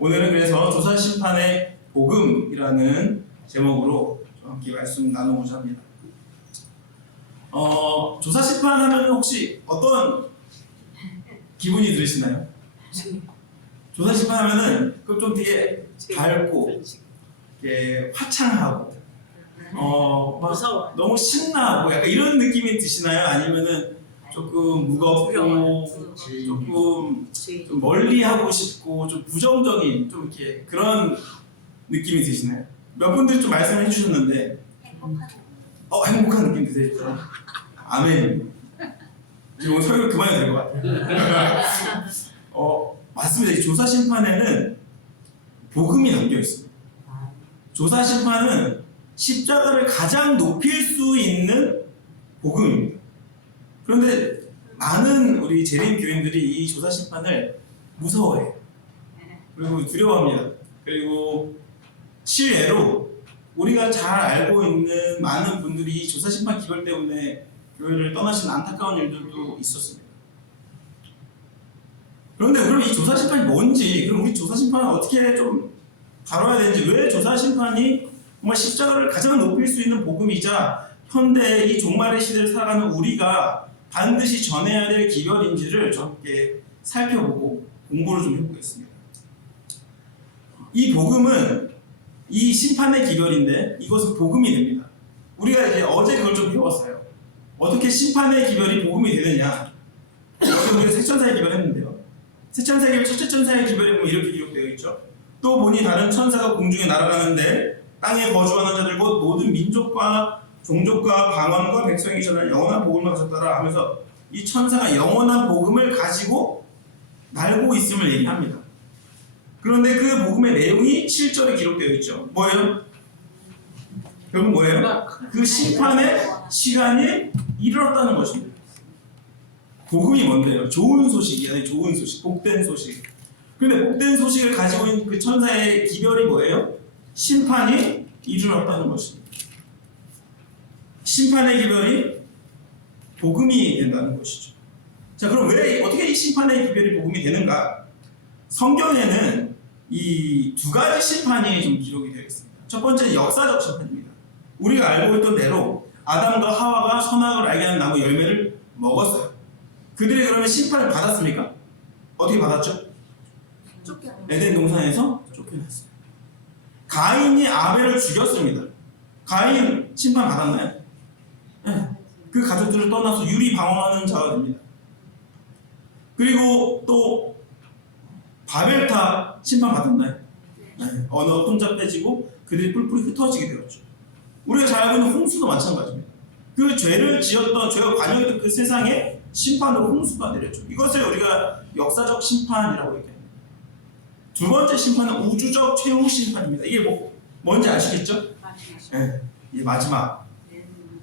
오늘은 그래서 조사심판의 복음이라는 제목으로 함께 말씀 나누고자 합니다. 조사심판 하면 혹시 어떤 기분이 들으시나요? 조사심판 하면은 좀 되게 밝고 되게 화창하고 막 무서워. 너무 신나고 약간 이런 느낌이 드시나요? 아니면은 조금 무겁고 조금 좀 멀리 하고 싶고 좀 부정적인 좀 이렇게 그런 느낌이 드시나요? 몇 분들이 좀 말씀을 해주셨는데 행복한 느낌 드세요? 아멘. 지금 설교 그만이 될 것 같아요. 맞습니다. 이 조사심판에는 복음이 담겨 있습니다. 조사심판은 십자가를 가장 높일 수 있는 복음입니다. 그런데 많은 우리 재림 교인들이 이 조사심판을 무서워해요. 그리고 두려워합니다. 그리고 실례로 우리가 잘 알고 있는 많은 분들이 이 조사심판 기별 때문에 교회를 떠나신 안타까운 일들도 있었습니다. 그런데 그럼 이 조사심판이 뭔지, 그럼 우리 조사심판을 어떻게 좀 다뤄야 되는지, 왜 조사심판이 정말 십자가를 가장 높일 수 있는 복음이자 현대의 이 종말의 시대를 살아가는 우리가 반드시 전해야 될 기별인지를 좀 함께 살펴보고 공부를 좀 해보겠습니다. 이 복음은 이 심판의 기별인데 이것은 복음이 됩니다. 우리가 이제 어제 그걸 좀 배웠어요. 어떻게 심판의 기별이 복음이 되느냐. 어제 우리가 세천사의 기별 했는데요. 세천사의 기별, 첫째 천사의 기별에 보면 이렇게 기록되어 있죠. 또 보니 다른 천사가 공중에 날아가는데 땅에 거주하는 자들 곧 모든 민족과 종족과 방언과 백성이 전할 영원한 복음을 가졌다라 하면서 이 천사가 영원한 복음을 가지고 날고 있음을 얘기합니다. 그런데 그 복음의 내용이 7절에 기록되어 있죠. 뭐예요? 결국 뭐예요? 그 심판의 시간이 이르렀다는 것입니다. 복음이 뭔데요? 좋은 소식이 아니 좋은 소식, 복된 소식. 그런데 복된 소식을 가지고 있는 그 천사의 기별이 뭐예요? 심판이 이르렀다는 것입니다. 심판의 기별이 복음이 된다는 것이죠. 자, 그럼 왜 어떻게 이 심판의 기별이 복음이 되는가? 성경에는 이 두 가지 심판이 좀 기록이 되어 있습니다. 첫 번째는 역사적 심판입니다. 우리가 알고 있던 대로 아담과 하와가 선악을 알게 하는 나무 열매를 먹었어요. 그들이 그러면 심판을 받았습니까? 어떻게 받았죠? 에덴 동산에서 쫓겨났어요. 가인이 아벨을 죽였습니다. 가인 심판 받았나요? 네. 그 가족들을 떠나서 유리방황하는 자가 됩니다. 그리고 또 바벨탑 심판 받았나요? 네. 어느 혼자 빼지고 그들이 뿔뿔이 흩어지게 되었죠. 우리가 잘 알고 있는 홍수도 마찬가지입니다. 그 죄를 지었던 죄가 관여했던 그 세상에 심판으로 홍수가 내렸죠. 이것을 우리가 역사적 심판이라고 얘기합니다. 두 번째 심판은 우주적 최후 심판입니다. 이게 뭔지 아시겠죠? 네. 이 마지막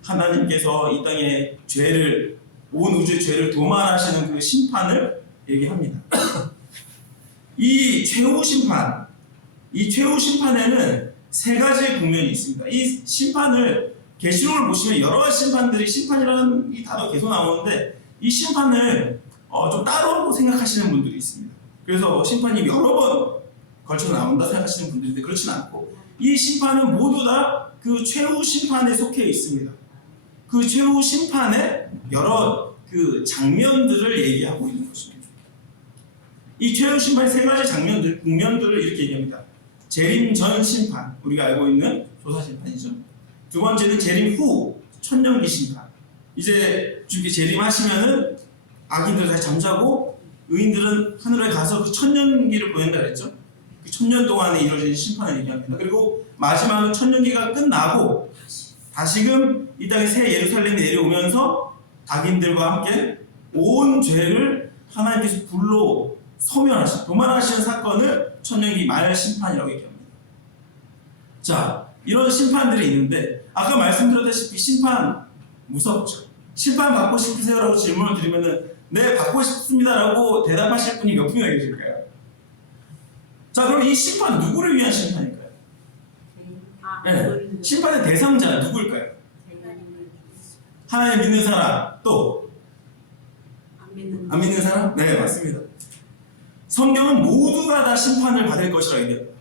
하나님께서 이 땅에 죄를 온 우주의 죄를 도말하시는 그 심판을 얘기합니다. 이 최후 심판에는 세 가지의 국면이 있습니다. 이 심판을 계시록을 보시면 여러 가지 심판들이 심판이라는 이 단어 계속 나오는데 이 심판을 좀 따로 생각하시는 분들이 있습니다. 그래서 심판이 여러 번 걸쳐서 나온다 생각하시는 분들인데 그렇진 않고 이 심판은 모두 다 그 최후 심판에 속해 있습니다. 그 최후 심판의 여러 그 장면들을 얘기하고 있는 것입니다. 이 최후 심판의 세 가지 장면들, 국면들을 이렇게 얘기합니다. 재림 전 심판, 우리가 알고 있는 조사 심판이죠. 두 번째는 재림 후 천년기 심판. 이제 주께 재림하시면은 악인들 다시 잠자고 의인들은 하늘에 가서 그 천년기를 보낸다 그랬죠. 그 천년 동안에 이루어진 심판을 얘기합니다. 그리고 마지막은 천년기가 끝나고 다시금 이 땅에 새 예루살렘이 내려오면서 악인들과 함께 온 죄를 하나님께서 불로 소멸하신, 도말하시는 사건을 천년기 말 심판이라고 얘기합니다. 자, 이런 심판들이 있는데 아까 말씀드렸다시피 심판 무섭죠. 심판 받고 싶으세요? 라고 질문을 드리면은 네, 받고 싶습니다라고 대답하실 분이 몇 분이나 계실까요? 자, 그럼 이 심판 누구를 위한 심판일까요? 네, 심판의 대상자 누구일까요? 하나님 믿는 사람, 또 안 믿는 사람? 네, 맞습니다. 성경은 모두가 다 심판을 받을 것이라고 얘기합니다.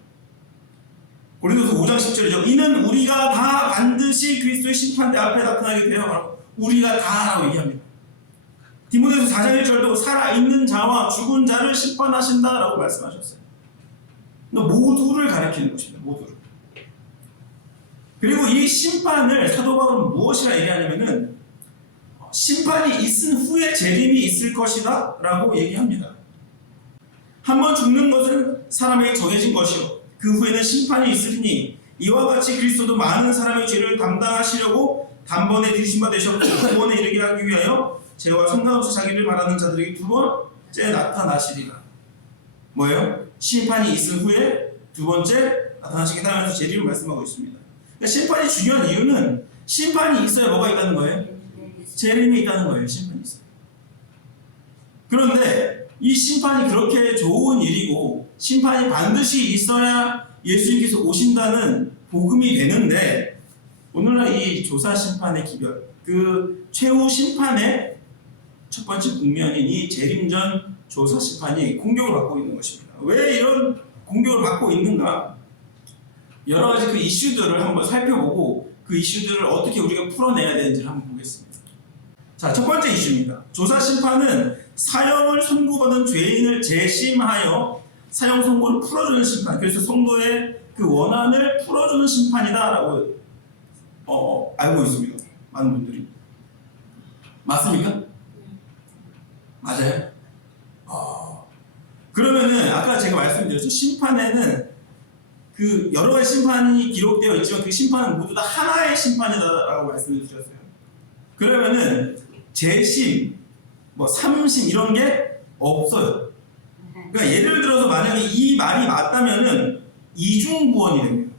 고린도서 5장 10절이죠. 이는 우리가 다 반드시 그리스도의 심판대 앞에 나타나게 되어 우리가 다라고 얘기합니다. 디모데후서 4장 1절도 살아있는 자와 죽은 자를 심판하신다라고 말씀하셨어요. 모두를 가리키는 것입니다. 모두를. 그리고 이 심판을 사도 바울은 무엇이라 얘기하냐면은 심판이 있은 후에 재림이 있을 것이다 라고 얘기합니다. 한번 죽는 것은 사람에게 정해진 것이요 그 후에는 심판이 있으리니 이와 같이 그리스도도 많은 사람의 죄를 담당하시려고 단번에 들이신 바 되셨고 두 번에 이르게 하기 위하여 죄와 상관없이 자기를 바라는 자들에게 두 번째 나타나시리라. 뭐예요? 심판이 있은 후에 두 번째 나타나시겠다 하면서 재림을 말씀하고 있습니다. 그러니까 심판이 중요한 이유는 심판이 있어야 뭐가 있다는 거예요? 재림이 있다는 거예요. 심판이 있어요. 그런데 이 심판이 그렇게 좋은 일이고 심판이 반드시 있어야 예수님께서 오신다는 복음이 되는데 오늘날 이 조사 심판의 기별, 그 최후 심판의 첫 번째 국면인 이 재림전 조사 심판이 공격을 받고 있는 것입니다. 왜 이런 공격을 받고 있는가? 여러 가지 그 이슈들을 한번 살펴보고 그 이슈들을 어떻게 우리가 풀어내야 되는지를 한번 보겠습니다. 자, 첫 번째 이슈입니다. 조사 심판은 사형을 선고받은 죄인을 재심하여 사형 선고를 풀어주는 심판, 그래서 성도의 그 원한을 풀어주는 심판이다라고 알고 있습니다. 많은 분들이. 맞습니까? 맞아요? 그러면은 아까 제가 말씀드렸죠. 심판에는 그 여러 가지 심판이 기록되어 있지만 그 심판은 모두 다 하나의 심판이다라고 말씀을 드렸어요. 그러면은 재심, 뭐 3심 이런 게 없어요. 그러니까 예를 들어서 만약에 이 말이 맞다면은 이중구원이 됩니다.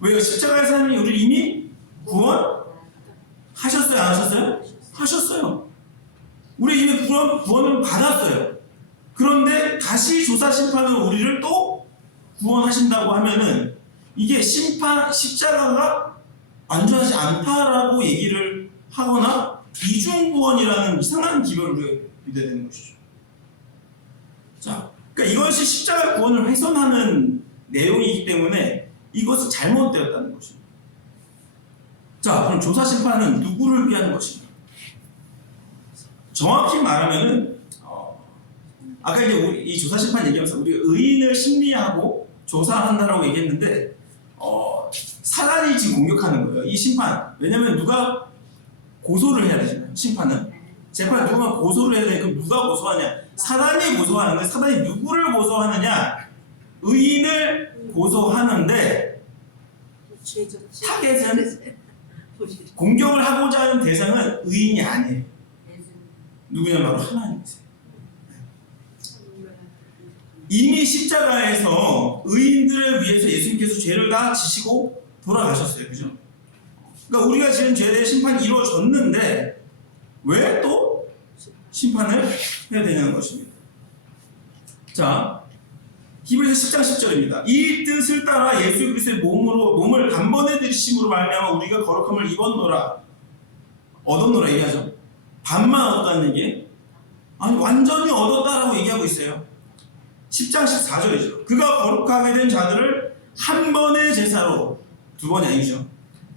왜요? 십자가에서 하나님이 우리를 이미 구원하셨어요? 안 하셨어요? 하셨어요. 우리 이미 구원을 받았어요. 그런데 다시 조사 심판으로 우리를 또 구원하신다고 하면은 이게 십자가가 완전하지 않다라고 얘기를 하거나 이중구원이라는 이상한 기별을 우리가 믿어야 되는 것이죠. 자, 그러니까 이것이 십자가 구원을 훼손하는 내용이기 때문에 이것은 잘못되었다는 것입니다. 자, 그럼 조사 심판은 누구를 위한 것인가? 정확히 말하면은 아까 이제 우리 이 조사 심판 얘기하면서 우리가 의인을 심리하고 조사한다라고 얘기했는데 사단이 지금 공격하는 거예요. 이 심판. 왜냐면 누가 고소를 해야 되잖아요. 심판은. 재판 누가 고소를 해야 되니까 누가 고소하냐? 사단이 고소하는데 사단이 누구를 고소하느냐? 의인을 고소하는데 타겟은 공격을 하고자 하는 대상은 의인이 아니에요. 누구냐? 바로 하나님이세요. 이미 십자가에서 의인들을 위해서 예수님께서 죄를 다 지시고 돌아가셨어요. 그죠? 그러니까 우리가 지은 죄에 대해 심판이 이루어졌는데 왜 또 심판을 해야 되냐는 것입니다. 자, 히브리서 10장 10절입니다. 이 뜻을 따라 예수 그리스도의 몸을 단번에 들이심으로 말미암아 우리가 거룩함을 얻었노라 얘기하죠. 반만 얻었다는 얘기? 아니 완전히 얻었다라고 얘기하고 있어요. 10장 14절이죠. 그가 거룩하게 된 자들을 한 번의 제사로, 두 번이 아니죠.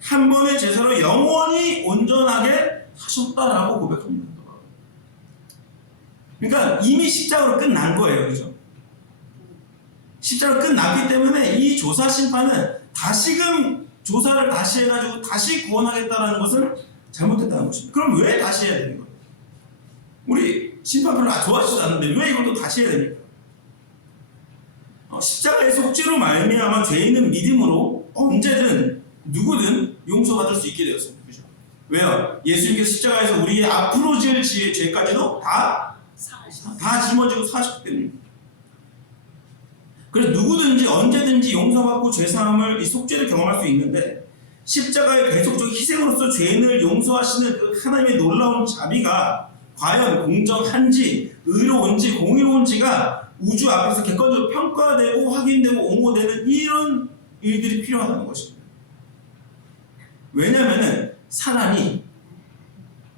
한 번의 제사로 영원히 온전하게 하셨다라고 고백합니다. 그러니까 이미 십자가로 끝난 거예요. 그죠? 십자가로 끝났기 때문에 이 조사 심판은 다시금 조사를 다시 해가지고 다시 구원하겠다라는 것은 잘못했다는 것입니다. 그럼 왜 다시 해야 되는 거예요? 우리 심판 별로 좋아하지도 않는데 왜 이걸 또 다시 해야 됩니까? 십자가의 속죄로 말미암아 죄인은 믿음으로 언제든 누구든 용서받을 수 있게 되었습니다. 그죠? 왜요? 예수님께서 십자가에서 우리의 앞으로 지을 죄까지도 다 짊어지고 사셨기 때문입니다. 그래서 누구든지 언제든지 용서받고 죄사함을 이 속죄를 경험할 수 있는데 십자가의 계속적 희생으로서 죄인을 용서하시는 그 하나님의 놀라운 자비가 과연 공정한지 의로운지 공의로운지가 우주 앞에서 객관적으로 평가되고 확인되고 옹호되는 이런 일들이 필요하다는 것입니다. 왜냐하면 사람이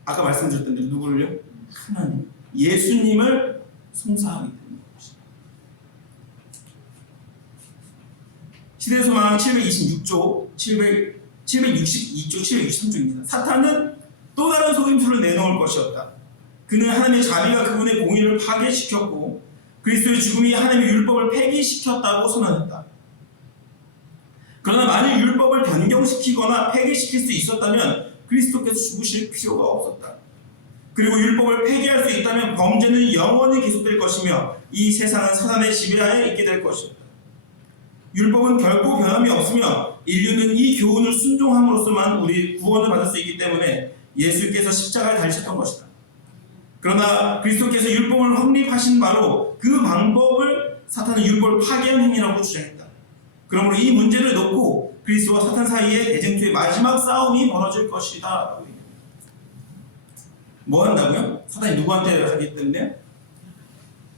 아까 말씀드렸던 대로 누구를요? 하나님, 예수님을 송사하기 때문인 것입니다. 시대소망 726조, 762조, 763조입니다. 사탄은 또 다른 속임수를 내놓을 것이었다. 그는 하나님의 자비가 그분의 공의를 파괴시켰고 그리스도의 죽음이 하나님의 율법을 폐기시켰다고 선언했다. 그러나 만일 율법을 변경시키거나 폐기시킬 수 있었다면 그리스도께서 죽으실 필요가 없었다. 그리고 율법을 폐기할 수 있다면 범죄는 영원히 계속될 것이며 이 세상은 사단의 지배하에 있게 될 것이었다. 율법은 결코 변함이 없으며 인류는 이 교훈을 순종함으로써만 우리 구원을 받을 수 있기 때문에 예수께서 십자가를 달리셨던 것이다. 그러나 그리스도께서 율법을 확립하신 바로 그 방법을 사탄은 율법을 파괴한 행위라고 주장했다. 그러므로 이 문제를 놓고 그리스도와 사탄 사이에 대쟁투의 마지막 싸움이 벌어질 것이다. 뭐 한다고요? 사탄이 누구한테 하기 때문에?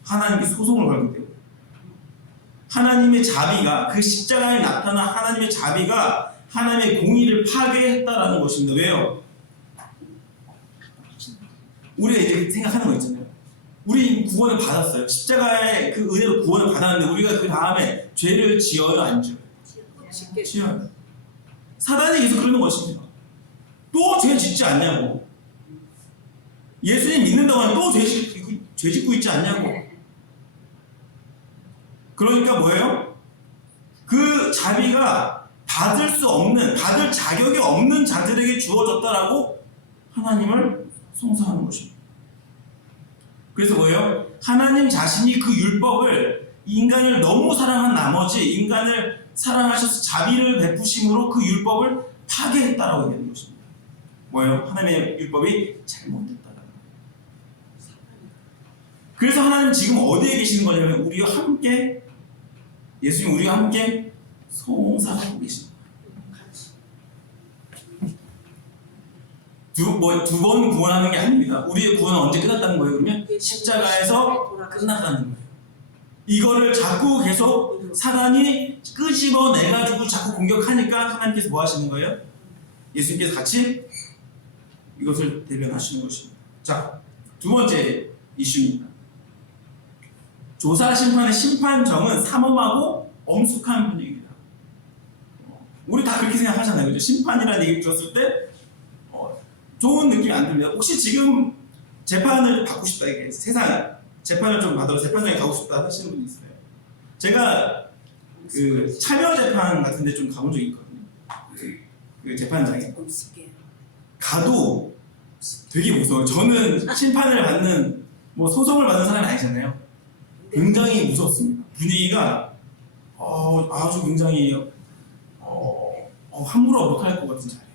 하나님께 소송을 걸기 때문에. 하나님의 자비가, 그 십자가에 나타난 하나님의 자비가 하나님의 공의를 파괴했다라는 것입니다. 왜요? 우리가 이제 생각하는 거 있잖아요. 우리 구원을 받았어요. 십자가의 그 은혜로 구원을 받았는데 우리가 그 다음에 죄를 지어요, 안 지어요? 지어요. 사단이 계속 그러는 것입니다. 또 죄 짓지 않냐고. 예수님 믿는다고 하면 또 죄 짓고 있지 않냐고. 그러니까 뭐예요? 그 자비가 받을 자격이 없는 자들에게 주어졌다라고 하나님을 송사하는 것입니다. 그래서 뭐예요? 하나님 자신이 그 율법을 인간을 너무 사랑한 나머지 인간을 사랑하셔서 자비를 베푸심으로 그 율법을 파괴했다라고 얘기하는 것입니다. 뭐예요? 하나님의 율법이 잘못됐다라는 거예요. 그래서 하나님 지금 어디에 계시는 거냐면 우리와 함께 예수님 우리와 함께 송사하고 계십니다. 두 번 구원하는 게 아닙니다. 우리의 구원은 언제 끝났다는 거예요? 그러면 십자가에서 끝났다는 거예요. 이거를 자꾸 계속 사단이 끄집어내가지고 자꾸 공격하니까 하나님께서 뭐 하시는 거예요? 예수님께서 같이 이것을 대변하시는 것입니다. 자, 두 번째 이슈입니다. 조사 심판의 심판정은 삼엄하고 엄숙한 분위기입니다. 우리 다 그렇게 생각하잖아요. 그죠? 심판이라는 얘기 들었을 때 좋은 느낌이 안 듭니다. 혹시 지금 재판을 받고 싶다, 이게 세상에 재판을 좀 받아서 재판장에 가고 싶다 하시는 분 있어요? 제가 그 참여 재판 같은데 좀 가본 적이 있거든요. 그 재판장에 가도 되게 무서워요. 저는 심판을 받는 뭐 소송을 받는 사람이 아니잖아요. 굉장히 무섭습니다. 분위기가 아주 굉장히 함부로 못할 것 같은 자리예요.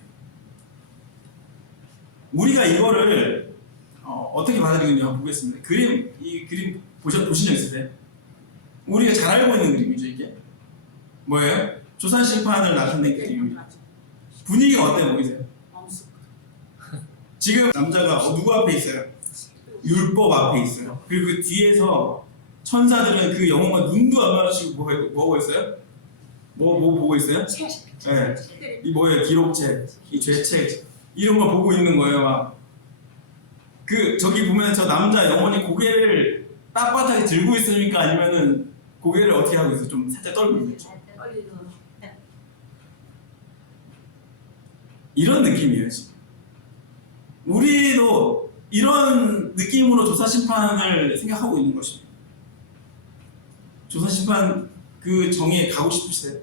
우리가 이거를 어떻게 받아들이느냐 보겠습니다. 이 그림 보신 적 있으세요? 우리가 잘 알고 있는 그림이죠. 이게 뭐예요? 조산 심판을 나타낸 그림입니다. 분위기가 어때 보이세요? 지금 남자가 누구 앞에 있어요? 율법 앞에 있어요. 그리고 그 뒤에서 천사들은 그 영혼과 눈도 안 마주치고 뭐 보고 있어요? 뭐 보고 있어요? 네. 이 뭐예요? 기록책, 이 죄책 이런 걸 보고 있는 거예요. 막. 저기 보면 저 남자 영혼이 고개를 빳빳하게 들고 있습니까? 아니면은 고개를 어떻게 하고 있어요? 좀 살짝 떨고 있죠. 이런 느낌이에요, 지금. 우리도 이런 느낌으로 조사 심판을 생각하고 있는 것입니다. 조사 심판 그 정의에 가고 싶으세요?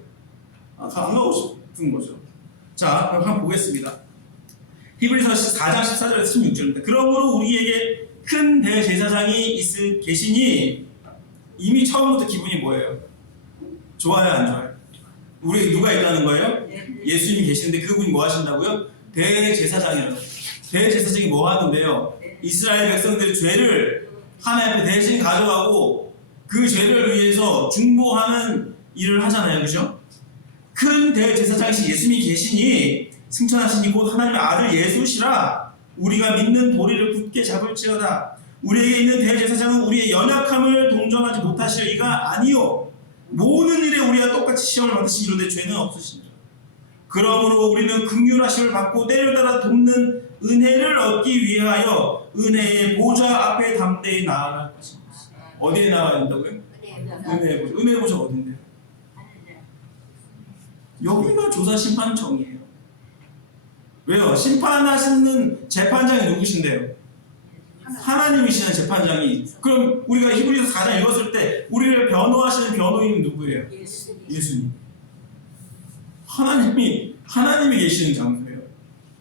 안 가고 싶은 거죠. 자, 그럼 한번 보겠습니다. 히브리서 4장 14절에서 16절입니다. 그러므로 우리에게 큰 대제사장이 계시니 이미 처음부터 기분이 뭐예요? 좋아요, 안 좋아요? 우리 누가 있다는 거예요? 예수님이 계시는데 그분이 뭐 하신다고요? 대제사장이라고. 대제사장이 뭐 하는데요? 이스라엘 백성들의 죄를 하나님 앞에 대신 가져가고 그 죄를 위해서 중보하는 일을 하잖아요. 그죠? 큰 대제사장이신 예수님이 계시니 승천하시니 곧 하나님의 아들 예수시라. 우리가 믿는 도리를 굳게 잡을지어다. 우리에게 있는 대제사장은 우리의 연약함을 동정하지 못하실 이가 아니요 모든 일에 우리가 똑같이 시험을 받으시기로되 죄는 없으시니라. 그러므로 우리는 긍휼하심을 받고 때를 따라 돕는 은혜를 얻기 위하여 은혜의 보좌 앞에 담대히 나아갈 것입니다. 어디에 나아가야 된다고요? 은혜의 보좌. 은혜의 보좌가 어딘데요? 여기가 조사 심판정이에요. 왜요? 심판하시는 재판장이 누구신데요? 하나님이시는 재판장이. 그럼 우리가 히브리서 4장 읽었을 때 우리를 변호하시는 변호인은 누구예요? 예수님. 하나님이 계시는 장소예요.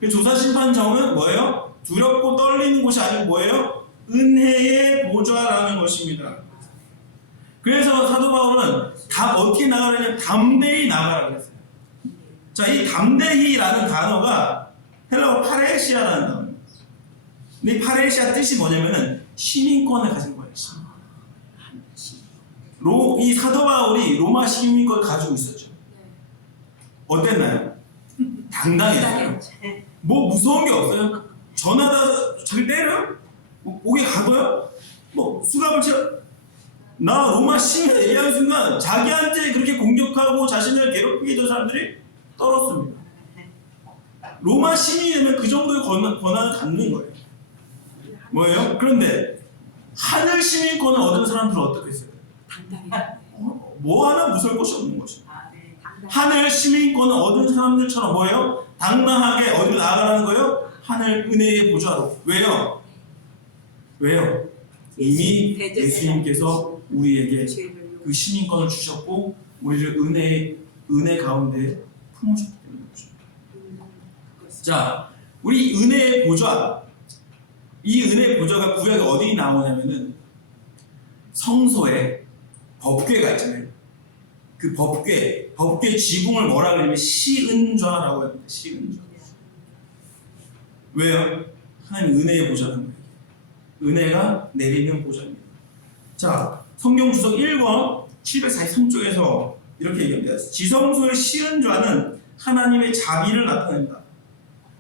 그 조사 심판정은 뭐예요? 두렵고 떨리는 곳이 아니고 뭐예요? 은혜의 보좌라는 것입니다. 그래서 사도 바울은 어떻게 나가라냐면 담대히 나가라고 했어요. 자, 이 담대히라는 단어가 헬라어 파레시아라는 단어입니다. 근데 이 파레시아 뜻이 뭐냐면은 시민권을 가진 거예요. 이 사도 바울이 로마 시민권을 가지고 있었죠. 어땠나요? 당당했어요. 뭐 무서운 게 없어요. 전화다 자기 때려요? 목에 가둬요? 뭐 수갑을 채워? 나 로마 시민 얘기하는 순간 자기한테 그렇게 공격하고 자신을 괴롭히게 했던 사람들이 떨었습니다. 로마 시민이 되면 그 정도의 권한을 갖는 거예요. 뭐예요? 그런데 하늘 시민권을 얻은 사람들은 어떻게 했어요? 뭐 하나 무서울 것이 없는 것이죠. 하늘 시민권을 얻은 사람들처럼 뭐예요? 당당하게 어디로 나아가라는 거예요? 하늘 은혜의 보좌로. 왜요? 이미 예수님께서 우리에게 그 시민권을 주셨고 우리를 은혜 가운데 품으셨기 때문에 그렇죠. 자, 우리 은혜의 보좌, 이 은혜의 보좌가 구약에 어디 나오냐면은 성소에 법궤가 있잖아요. 그 법궤 지붕을 뭐라 그러냐면 시은좌라고 합니다. 시은좌. 왜요? 하나님 은혜의 보좌라는 거예요. 은혜가 내리는 보좌입니다. 자, 성경 주석 1권 743쪽에서 이렇게 얘기합니다. 지성소의 시은좌는 하나님의 자비를 나타낸다.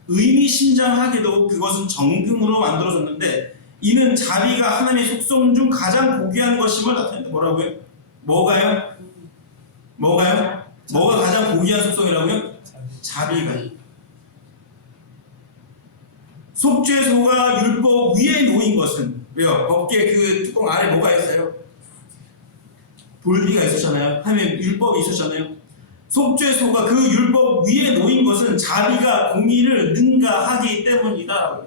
의미심장하게도 그것은 정금으로 만들어졌는데 이는 자비가 하나님의 속성 중 가장 고귀한 것임을 나타낸다. 뭐라고요? 뭐가 가장 고귀한 속성이라고요? 자비가. 속죄소가 율법 위에 놓인 것은 왜요? 법궤 그 뚜껑 아래 뭐가 있어요? 돌비가 있었잖아요. 하나님의 율법이 있었잖아요. 속죄소가 그 율법 위에 놓인 것은 자비가 공의를 능가하기 때문이다.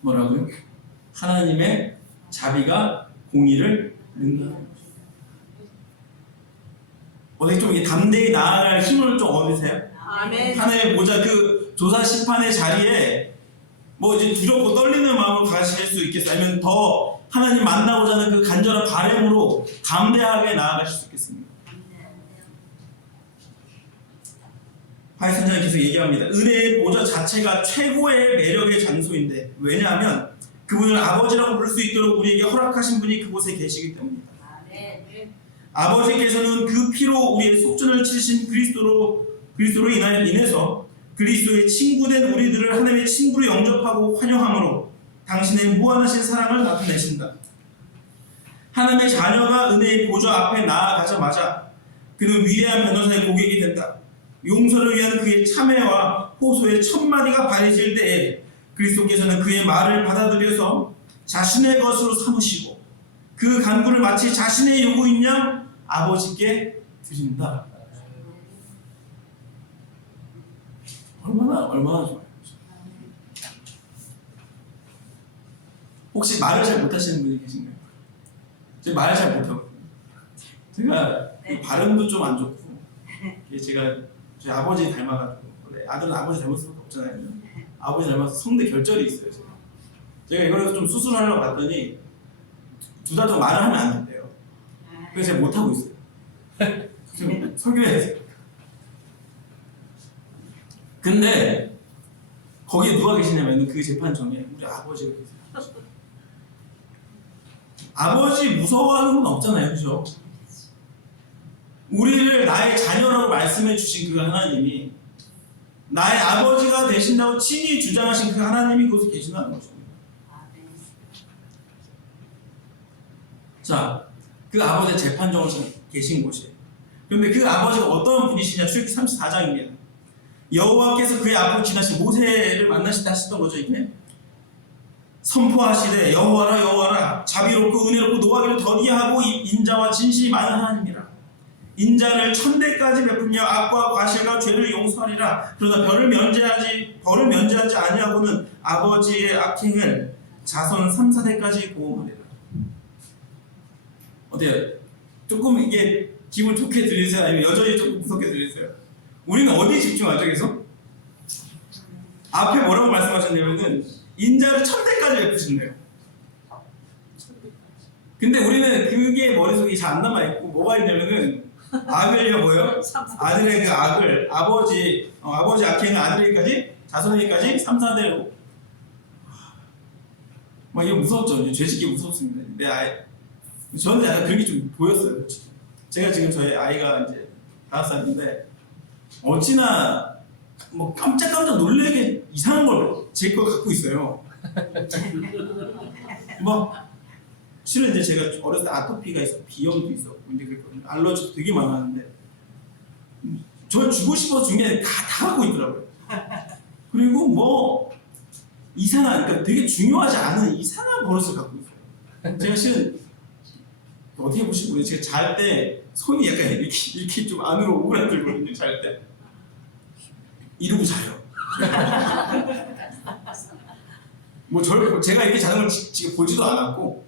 뭐라고요? 하나님의 자비가 공의를 능가하는 것입니다. 어떻게 좀 이게 담대히 나아갈 힘을 좀 얻으세요? 아멘. 하나님의 보좌 그 조사 심판의 자리에 뭐 이제 두렵고 떨리는 마음으로 가실 수 있겠어요? 아니면 더 하나님 만나고자 하는 그 간절한 바람으로 담대하게 나아가실 수 있겠습니까? 하이 선장님 계속 얘기합니다. 은혜의 보좌 자체가 최고의 매력의 장소인데 왜냐하면 그분을 아버지라고 부를 수 있도록 우리에게 허락하신 분이 그곳에 계시기 때문입니다. 아버지께서는 그 피로 우리의 속전을 치르신 그리스도로 인해서 그리스도의 친구된 우리들을 하나님의 친구로 영접하고 환영함으로 당신의 무한하신 사랑을 나타내신다. 하나님의 자녀가 은혜의 보좌 앞에 나아가자마자 그는 위대한 변호사의 고객이 된다. 용서를 위한 그의 참회와 호소의 첫마디가 바해질 때에 그리스도께서는 그의 말을 받아들여서 자신의 것으로 삼으시고 그 간구를 마치 자신의 요구인 양 아버지께 드린다. 얼마나 좋아요. 혹시 말을 잘 못하시는 분이 계신가요? 제가 말을 잘 못하거든요. 제가 발음도 좀 안 좋고 제가 저희 아버지 닮아가지고 원래 아들은 아버지 닮을 수밖에 없잖아요. 아버지 닮아서 성대 결절이 있어요. 제가 이거를 좀 수술하려고 봤더니 두 달 동안 말을 하면 안 된대요. 그래서 제가 못하고 있어요. 좀 설교해야 돼요. 근데 거기에 누가 계시냐면 그 재판정에 우리 아버지가 계세요. 아버지 무서워하는 건 없잖아요. 그죠? 우리를 나의 자녀라고 말씀해 주신 그 하나님이 나의 아버지가 되신다고 친히 주장하신 그 하나님이 그곳에 계신다는 것입니다. 자, 그 아버지의 재판정을 계신 곳이에요. 그런데 그 아버지가 어떤 분이시냐? 출애굽기 34장입니다. 여호와께서 그의 앞으로 지나신 모세를 만나시다 하셨던 거죠. 이게 선포하시되 여호와라 자비롭고 은혜롭고 노하기를 더디하고 인자와 진실이 많은 하나님이라. 인자를 천대까지 베풀며 악과 과실과 죄를 용서하리라. 그러나 벌을 면제하지 아니하고는 아버지의 악행을 자손 3, 4대까지 보험하리라. 어때요? 조금 이게 기분 좋게 들리세요? 아니면 여전히 조금 무섭게 들리세요? 우리는 어디에 집중하죠, 계속? 앞에 뭐라고 말씀하셨냐면은 인자를 천대까지 베푸신대요. 근데 우리는 그게 머릿속에 잘 안 남아있고 뭐가 있냐면은 악을요 뭐요? 아들의 그 악을 아버지 악행을 아들에게까지 자손에게까지 3, 4대로 막 이거 무섭죠. 죄짓기 무섭습니다. 저는 약간 그런 게 좀 보였어요. 제가 지금 저희 아이가 이제 5살인데 어찌나 뭐 깜짝 놀래게 이상한 걸 제 거 갖고 있어요. 막 실은 이제 제가 어렸을 때 아토피가 있었고 비염도 있었고 이제 그랬거든요. 알러지도 되게 많았는데 저 주고 싶어서 준 게 다 갖고 있더라고요. 그리고 뭐 이상한, 그러니까 되게 중요하지 않은 이상한 버릇을 갖고 있어요. 제가 실은 어떻게 보시면 우리 제가 잘 때 손이 약간 이렇게 좀 안으로 오그라들거든요. 잘 때 이러고 자요. 뭐 제가 이렇게 자는 걸 지금 보지도 않았고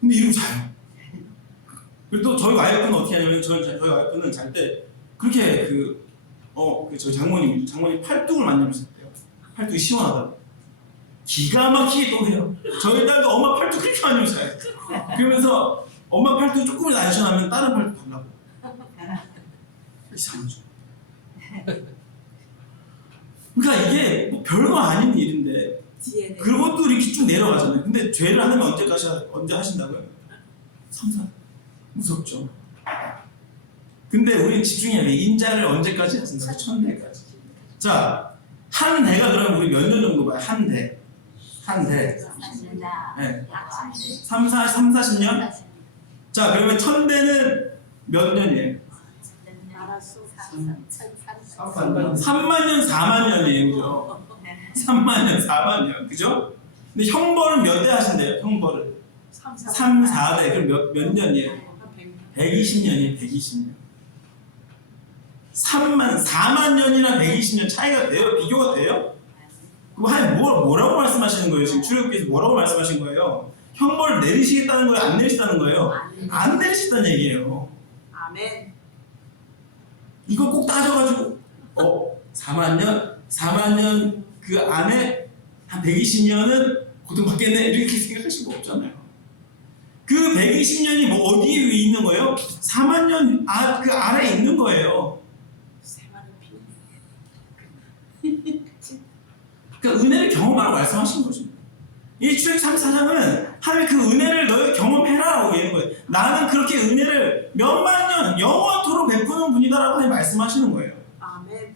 근데 이러고 자요. 그리고 또 저희 와이프는 어떻게 하냐면 저희 와이프는 잘 때 그렇게 저희 장모님 팔뚝을 만져주셨대요. 팔뚝이 시원하다고. 기가 막히게 또 해요. 저희 딸도 엄마 팔뚝 그렇게 만지면서 자요. 그러면서 엄마 팔뚝이 조금이라도 안 시원하면 다른 팔뚝 달라고. 이상하죠. 그러니까 이게 뭐 별거 아닌 일인데 그것도 이렇게 쭉 내려가잖아요. 근데 죄를 하나님 언제 하신다고요? 3, 4. 무섭죠. 근데 우리는 집중해야 돼. 인자를 언제까지 하신다고? 1000대까지. 자, 한 대가 그러면 우리 몇 년 정도 봐요? 한 대. 네. 40년? 자, 그러면 1000대는 몇 년이에요? 3만 년, 4만 년이에요. 그죠? 3만 년, 4만 년. 그죠? 근데 형벌은 몇 대 하신대요? 형벌을 3, 4대. 그럼 몇 년이에요? 120년이에요. 120년. 4만 년이나 120년 차이가 돼요? 비교가 돼요? 그럼 뭐라고 말씀하시는 거예요? 지금 출애굽기에서 뭐라고 말씀하신 거예요? 형벌을 내리시겠다는 거예요? 안 내리시다는 거예요? 안 내리시다는 얘기예요. 아멘. 이거 꼭 따져가지고 4만 년 그 안에 한 120년은 고통받겠네 이렇게 생각할 수가 없잖아요. 그 120년이 뭐 어디 위에 있는 거예요? 4만 년 그 아래에 있는 거예요. 그러니까 은혜를 경험하라고 말씀하신 거죠. 이 출애굽기 34장은 하나님 그 은혜를 너희 경험해라라고 얘기하는 거예요. 나는 그렇게 은혜를 몇만 년 영원토록 베푸는 분이다라고 하나님 말씀하시는 거예요. 아멘.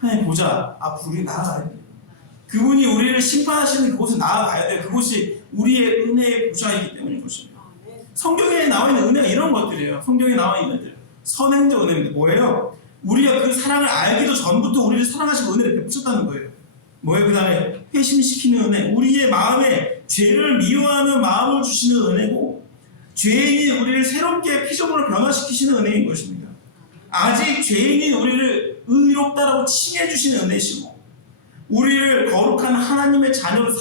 하나님 보자. 앞으로 우리 나아가야 돼. 그분이 우리를 심판하시는 그곳에 나아가야 돼. 그곳이 우리의 은혜의 보좌이기 때문인 것입니다. 성경에 나와 있는 은혜가 이런 것들이에요. 성경에 나와 있는 것들. 선행적 은혜입니다. 뭐예요? 우리가 그 사랑을 알기도 전부터 우리를 사랑하시고 은혜를 베푸셨다는 거예요. 뭐예요? 그 다음에 회심시키는 은혜. 우리의 마음에 죄를 미워하는 마음을 주시는 은혜고 죄인인 우리를 새롭게 피조물로 변화시키시는 은혜인 것입니다. 아직 죄인인 우리를 의롭다라고 칭해 주시는 은혜시고 우리를 거룩한 하나님의 자녀로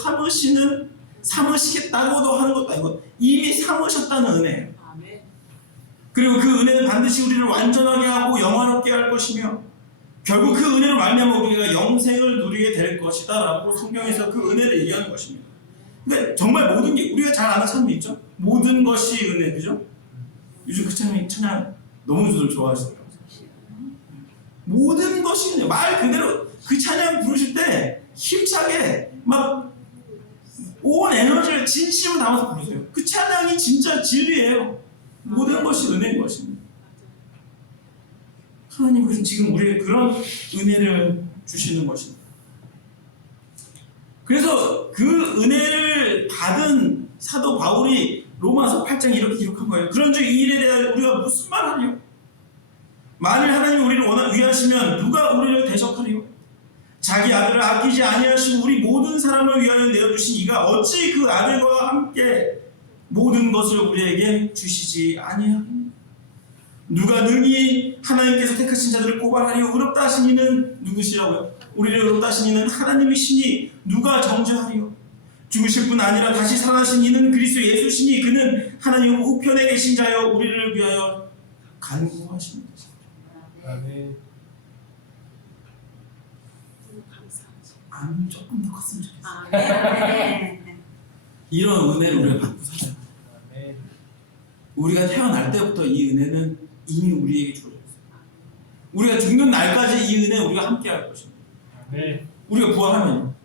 삼으시겠다고도 하는 것도 아니고 이미 삼으셨다는 은혜예요. 그리고 그 은혜는 반드시 우리를 완전하게 하고 영화롭게 할 것이며 결국 그 은혜로 말미암아 우리가 영생을 누리게 될 것이다 라고 성경에서 그 은혜를 얘기하는 것입니다. 근데 정말 모든 게 우리가 잘 아는 찬미 있죠? 모든 것이 은혜, 그죠? 요즘 그 찬양 너무 저를 좋아하시더라고요. 모든 것이 은혜. 말 그대로 그 찬양 부르실 때 힘차게 막 온 에너지를 진심을 담아서 부르세요. 그 찬양이 진짜 진리예요. 모든 것이 은혜인 것입니다. 하나님은 지금 우리에게 그런 은혜를 주시는 것입니다. 그래서 그 은혜를 받은 사도 바울이 로마서 8장에 이렇게 기록한 거예요. 그런즉 이 일에 대해 우리가 무슨 말하리요? 만일 하나님이 우리를 위하시면 누가 우리를 대적하리요? 자기 아들을 아끼지 아니하시고 우리 모든 사람을 위하여 내어주신 이가 어찌 그 아들과 함께 모든 것을 우리에게 주시지 아니하리요? 누가 능히 하나님께서 택하신 자들을 고발하려 의롭다 하신 이는 누구시라고요? 우리를 의롭다 하신 이는 하나님이시니 누가 정죄하리요? 죽으실 뿐 아니라 다시 살아나신 이는 그리스도 예수시니 그는 하나님 우편에 계신 자여 우리를 위하여 간구하십니다. 아멘. 아멘. 조금 더 컸으면 좋겠어요. 아멘. 이런 은혜를 우리가 받고 살아요. 아멘. 우리가 태어날 때부터 이 은혜는 이미 우리에게 주어졌어요. 우리가 죽는 날까지 이 은혜 우리가 함께 할 것입니다. 아멘. 우리가 부활하면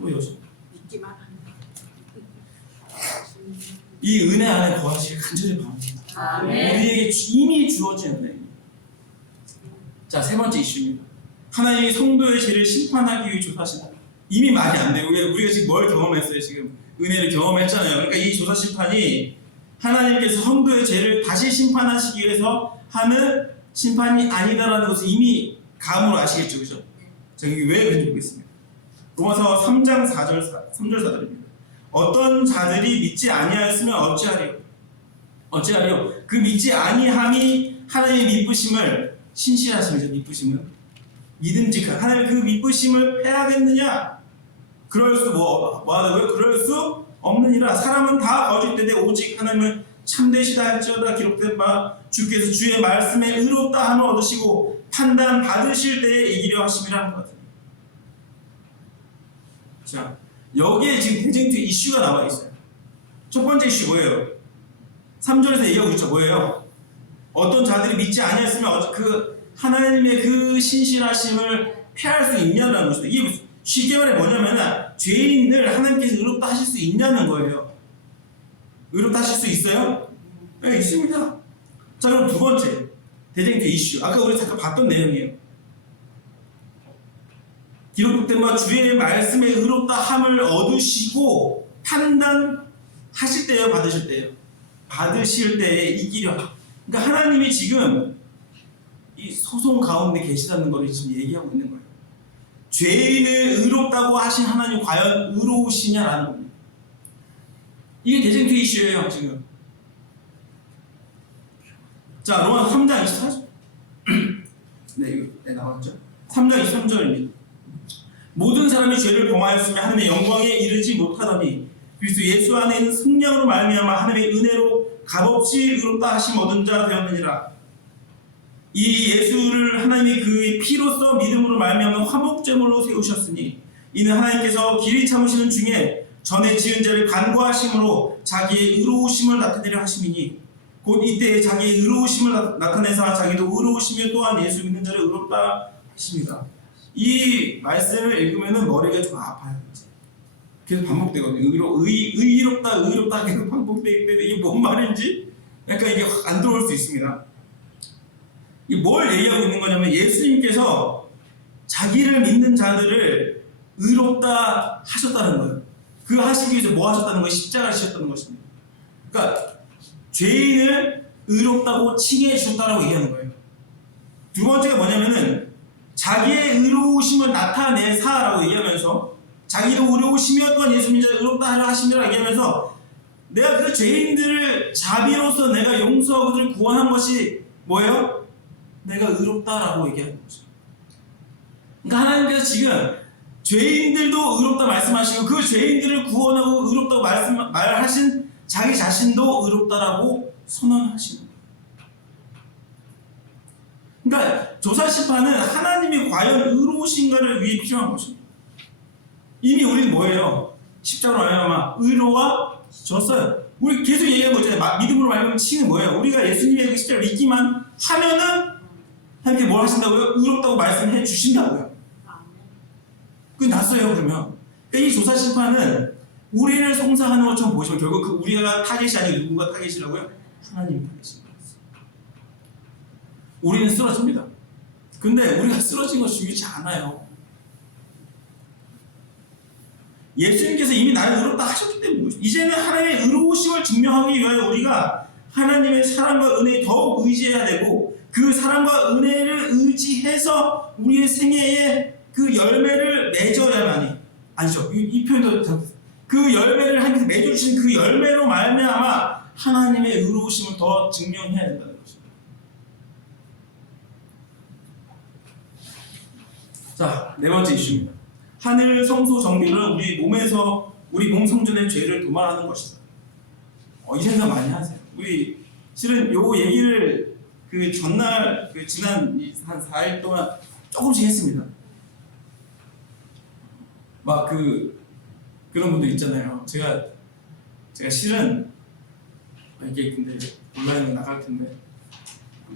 또 여기서 믿기만 하면. 이 은혜 안에 거하시길 간절히 바랍니다. 아멘. 우리에게 이미 주어진 은혜. 자, 세 번째 이슈입니다. 하나님이 성도의 죄를 심판하기 위해 조사하신다. 이미 말이 안 돼요. 우리가 지금 뭘 경험했어요? 지금 은혜를 경험했잖아요. 그러니까 이 조사 심판이 하나님께서 성도의 죄를 다시 심판하시기 위해서 하는 심판이 아니다라는 것을 이미 감으로 아시겠죠, 그렇죠? 자, 이게 왜 그런지 보겠습니다. 로마서 3장 3절 4절입니다. 어떤 자들이 믿지 아니하였으면 어찌하리요? 그 믿지 아니함이 하나님의 미쁘심을 신실하심이죠. 미쁘심은 믿음직한 하나님 그 미쁘심을 패하겠느냐? 그럴 수 뭐하다고요? 그럴 수 없느니라. 사람은 다 거짓되되 오직 하나님은 참되시다 할지어다. 기록된 바 주께서 주의 말씀에 의롭다 함을 얻으시고 판단 받으실 때에 이기려 하심이라 하는 것 같아요. 자, 여기에 지금 굉장히 이슈가 나와 있어요. 첫 번째 이슈 뭐예요? 3절에서 얘기하고 있죠. 뭐예요? 어떤 자들이 믿지 아니했으면 그 하나님의 그 신실하심을 피할 수 있냐는 것이죠. 이게 쉽게 말해 뭐냐면 죄인을 하나님께서 의롭다 하실 수 있냐는 거예요. 의롭다 하실 수 있어요? 네, 있습니다. 자, 그럼 두 번째 대쟁투 이슈. 아까 우리 잠깐 봤던 내용이에요. 기록된 바 주의 말씀에 의롭다 함을 얻으시고 판단하실 때예요, 받으실 때예요? 받으실 때에 이기려. 그러니까 하나님이 지금 이 소송 가운데 계시다는 걸 지금 얘기하고 있는 거예요. 죄인을 의롭다고 하신 하나님 과연 의로우시냐라는 겁니다. 이게 대쟁투 이슈예요, 지금. 자, 로마서 3장 24절. 네, 이거 나왔죠? 3장 23절입니다. 모든 사람이 죄를 범하였으며 하나님의 영광에 이르지 못하더니 그리스도 예수 안에 있는 성령으로 말미암아 하나님의 은혜로 값없이 의롭다 하심 얻은 자 되었느니라. 이 예수를 하나님이 그의 피로써 믿음으로 말미암아 화목제물로 세우셨으니 이는 하나님께서 길이 참으시는 중에 전에 지은 자를 간구하심으로 자기의 의로우심을 나타내려 하심이니 곧 이때 자기의 의로우심을 나타내사 자기도 의로우시며 또한 예수 믿는 자를 의롭다 하십니다. 이 말씀을 읽으면 머리가 좀 아파요. 계속 반복되거든요. 의롭다 계속 반복되기 때문에 이게 뭔 말인지 약간 이게 안 들어올 수 있습니다. 이 뭘 얘기하고 있는 거냐면 예수님께서 자기를 믿는 자들을 의롭다 하셨다는 거예요. 그 하시기 위해서 뭐 하셨다는 거예요? 십자가를 지셨다는 것입니다. 그러니까 죄인을 의롭다고 칭해 주셨다라고 얘기하는 거예요. 두 번째가 뭐냐면은 자기의 의로우심을 나타내사라고 얘기하면서 자기도 의로우시며 또한 예수 믿는 자를 의롭다 하려 하심이라 얘기하면서 내가 그 죄인들을 자비로서 내가 용서하고 그들을 구원한 것이 뭐예요? 내가 의롭다라고 얘기하는 거죠. 그러니까 하나님께서 지금 죄인들도 의롭다 말씀하시고 그 죄인들을 구원하고 의롭다고 말하신 자기 자신도 의롭다라고 선언하시는 거예요. 그러니까 조사심판은 하나님이 과연 의로우신가를 위해 필요한 것입니다. 이미 우리는 뭐예요? 십자가로 말미암아 의로워졌어요. 우리 계속 얘기하는 거잖아요. 믿음으로 말미암아 칭은 뭐예요? 우리가 예수님의 그 십자가를 믿기만 하면은 하나님께 뭘 하신다고요? 의롭다고 말씀해 주신다고요. 끝났어요. 그러면 그러니까 이 조사심판은 우리를 송사하는 것처럼 보시면 결국 그 우리가 타겟이 아니고 누군가 타겟이라고요? 하나님이 타겟입니다. 우리는 쓰러집니다. 근데 우리가 쓰러진 것이 중요하지 않아요. 예수님께서 이미 나를 의롭다 하셨기 때문에 이제는 하나님의 의로우심을 증명하기 위하여 우리가 하나님의 사랑과 은혜에 더욱 의지해야 되고 그 사랑과 은혜를 의지해서 우리의 생애에 그 열매를 맺어야만이 아니죠. 이 표현도 그 열매를 하나님께서 맺어주신 그 열매로 말미암아 하나님의 의로우심을 더 증명해야 된다는 것입니다. 자, 네 번째 이슈입니다. 하늘 성소 정비는 우리 몸 성전의 죄를 도말하는 것이다. 이 생각 많이 하세요. 우리 실은 요 얘기를 그 전날 지난 한 4일 동안 조금씩 했습니다. 막 그런 분들 있잖아요. 제가 실은 이게 근데 온라인에 나갈 텐데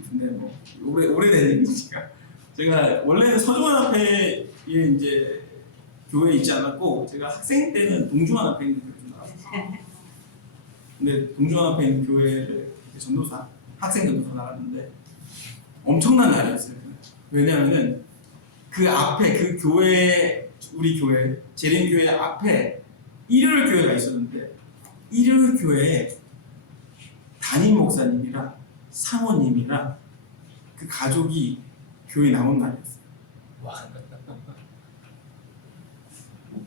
뭐 오래된 얘기니까 제가 원래는 서중환 앞에 이제 교회에 있지 않았고 제가 학생 때는 동중환 앞에 있는 교회에 좀 나갔어요. 근데 동중환 앞에 있는 교회를 전도사 학생 전도사 나갔는데 엄청난 날이었어요. 왜냐하면은 그 앞에 그 교회 우리 교회 재림교회 앞에 일요일 교회가 있었는데 일요일 교회에 담임 목사님이랑 사모님이랑 그 가족이 교회 나온 날이었어요.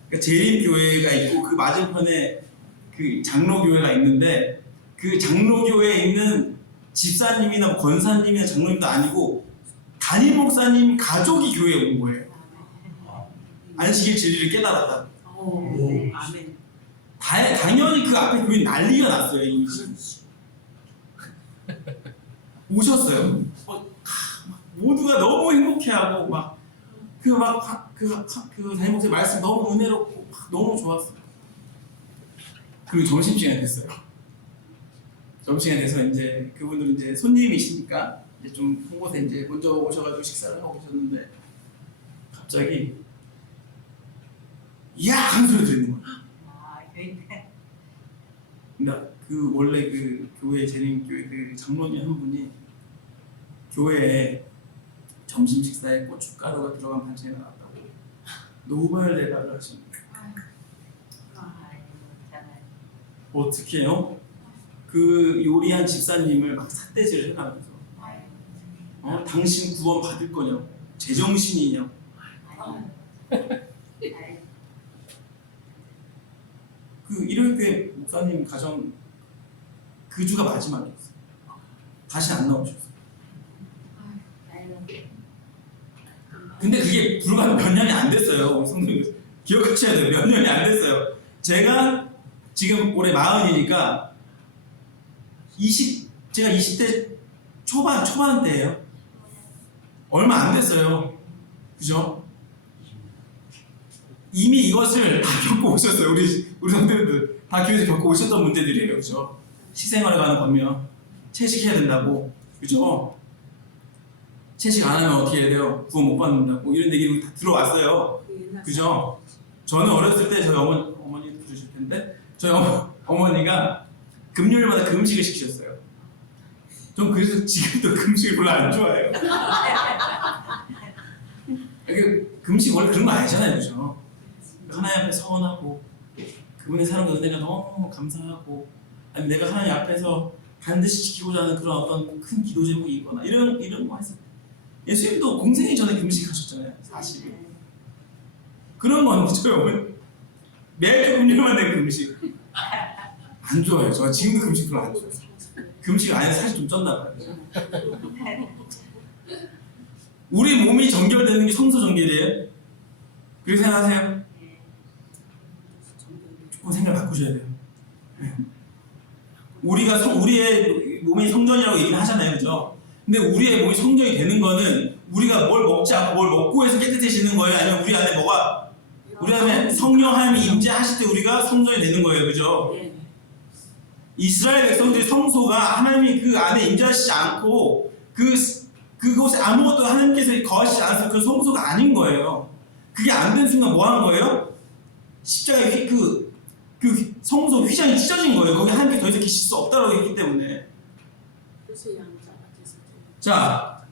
그러니까 재림교회가 있고 그 맞은편에 그 장로교회가 있는데 그 장로교회에 있는 집사님이나 권사님이나 장로님도 아니고 담임 목사님 가족이 교회에 온 거예요. 안식일 진리를 깨달았다. 네. 아멘. 당연히 그 앞에 교회 난리가 났어요. 이미 오셨어요. 모두가 너무 행복해하고 그 담임 목사님 말씀 너무 은혜롭고 너무 좋았어요. 그리고 점심시간이 됐어요. 점심시간이 돼서 이제 그분들은 이제 손님이시니까 이제 좀 한 곳에 이제 먼저 오셔가지고 식사를 하고 계셨는데 갑자기 야! 하는 소리 들리는 거예요. 그러니까 그 원래 그 교회 재림교회 그 장로님 한 분이 교회에 점심 식사에 고춧가루가 들어간 반찬이 나왔다고 노발대발을 하시는 거예요. 어떻게 해요? 그 요리한 집사님을 막 삿대질을 해가면서 당신 구원 받을 거냐고 제정신이냐고 그 일요일교회 목사님 가정 그 주가 마지막이었어요. 다시 안 나오셨어요. 근데 그게 불과 몇 년이 안 됐어요. 성도님 기억하셔야 돼요. 몇 년이 안 됐어요. 제가 지금 올해 40이니까 제가 20대 초반 때예요. 얼마 안 됐어요. 그죠? 이미 이것을 다 겪고 오셨어요. 우리 성도님들 다 교회에서 겪고 오셨던 문제들이에요. 그죠? 시생활에 가는 거면 채식해야 된다고. 그죠? 채식 안 하면 어떻게 해야 돼요? 구원 못 받는다고. 이런 얘기 다 들어왔어요. 그죠? 저는 어렸을 때 저희 어머니도 그러실 텐데 저희 어머니가 금요일마다 금식을 시키셨어요. 전 그래서 지금도 금식을 별로 안 좋아해요. 금식 원래 그런 거 아니잖아요. 그죠? 하나님 앞에 서원하고 그분의 사랑과 은혜가 너무 감사하고 아니면 내가 하나님 앞에서 반드시 지키고자 하는 그런 어떤 큰 기도 제목이 있거나 이런 거 했어요. 예수님도 공생이 전에 금식하셨잖아요. 40일. 그런 건 저희 어머니 매주 금요일만 된 금식 안 좋아요. 저 지금도 금식 별로 안 좋아해요. 금식 안에 사실 좀 쪘나 봐요. 우리 몸이 정결되는 게 성소 정결이에요. 그렇게 생각하세요? 조금 생각 바꾸셔야 돼요. 우리의 몸이 성전이라고 얘기를 하잖아요. 그죠? 근데 우리의 몸이 성전이 되는 거는 우리가 뭘 먹지 않고 뭘 먹고 해서 깨끗해지는 거예요? 아니면 우리 안에 성령 하나님이 임재하실 때 우리가 성전이 되는 거예요. 그죠? 이스라엘 백성들의 성소가 하나님이 그 안에 임재하시지 않고 그곳에 아무것도 하나님께서 거하시지 않아서 그 성소가 아닌 거예요. 그게 안 된 순간 뭐 하는 거예요? 십자가에 그 성소 휘장이 찢어진 거예요. 거기 하나님께 더 이상 계실 수 없다고 했기 때문에. 자,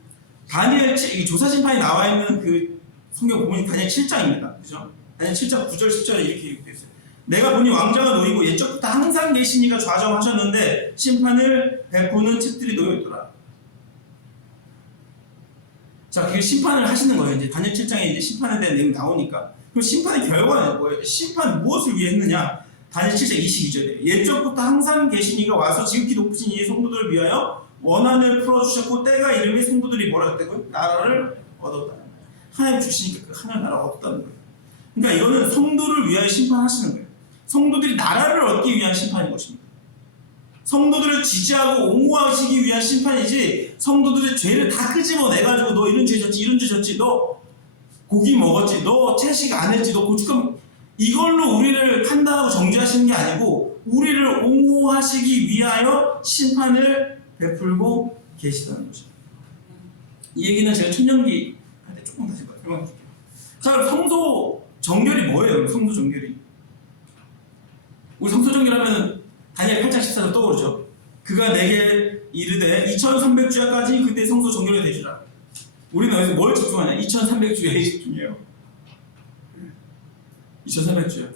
이 조사심판이 나와 있는 그 성경 본문이 다니엘 7장입니다. 그죠? 다니엘 7장 9절 10절에 이렇게 기록되어 있어요. 내가 보니 왕자가 놓이고 옛적부터 항상 계시니가 좌정하셨는데 심판을 베푸는 책들이 놓여있더라. 자, 그게 심판을 하시는 거예요. 이제 다니엘 7장에 이제 심판에 대한 내용이 나오니까. 그럼 심판의 결과는 뭐예요? 심판 무엇을 위해 했느냐? 다니엘 7장 22절에 옛적부터 항상 계시니가 와서 지극히 높으신 이 성도들을 위하여 원한을 풀어주셨고 때가 이르매 성도들이 뭐라 했다고요? 나라를 얻었다. 하나님 주시니까 그 하늘 나라가 없다는 거예요. 그러니까 이거는 성도를 위하여 심판하시는 거예요. 성도들이 나라를 얻기 위한 심판인 것입니다. 성도들을 지지하고 옹호하시기 위한 심판이지, 성도들의 죄를 다 끄집어내가지고 너 이런 죄 졌지, 이런 죄 졌지, 너 고기 먹었지, 너 채식 안 했지, 너 고춧가루, 이걸로 우리를 판단하고 정죄하시는 게 아니고 우리를 옹호하시기 위하여 심판을 베풀고 계시다는 것입니다. 이 얘기는 제가 천년기 할 때 조금 다시 설명해 줄게요. 자, 그럼 성소 정결이 뭐예요? 성소 정결이. 우리 성소 정결하면 다니엘 8장 14절 떠오르죠. 그가 내게 이르되 2300주야까지 그때 성소 정결이 되시라. 우리는 여기서 뭘 집중하냐? 2300주야에 집중해요. 2300주야.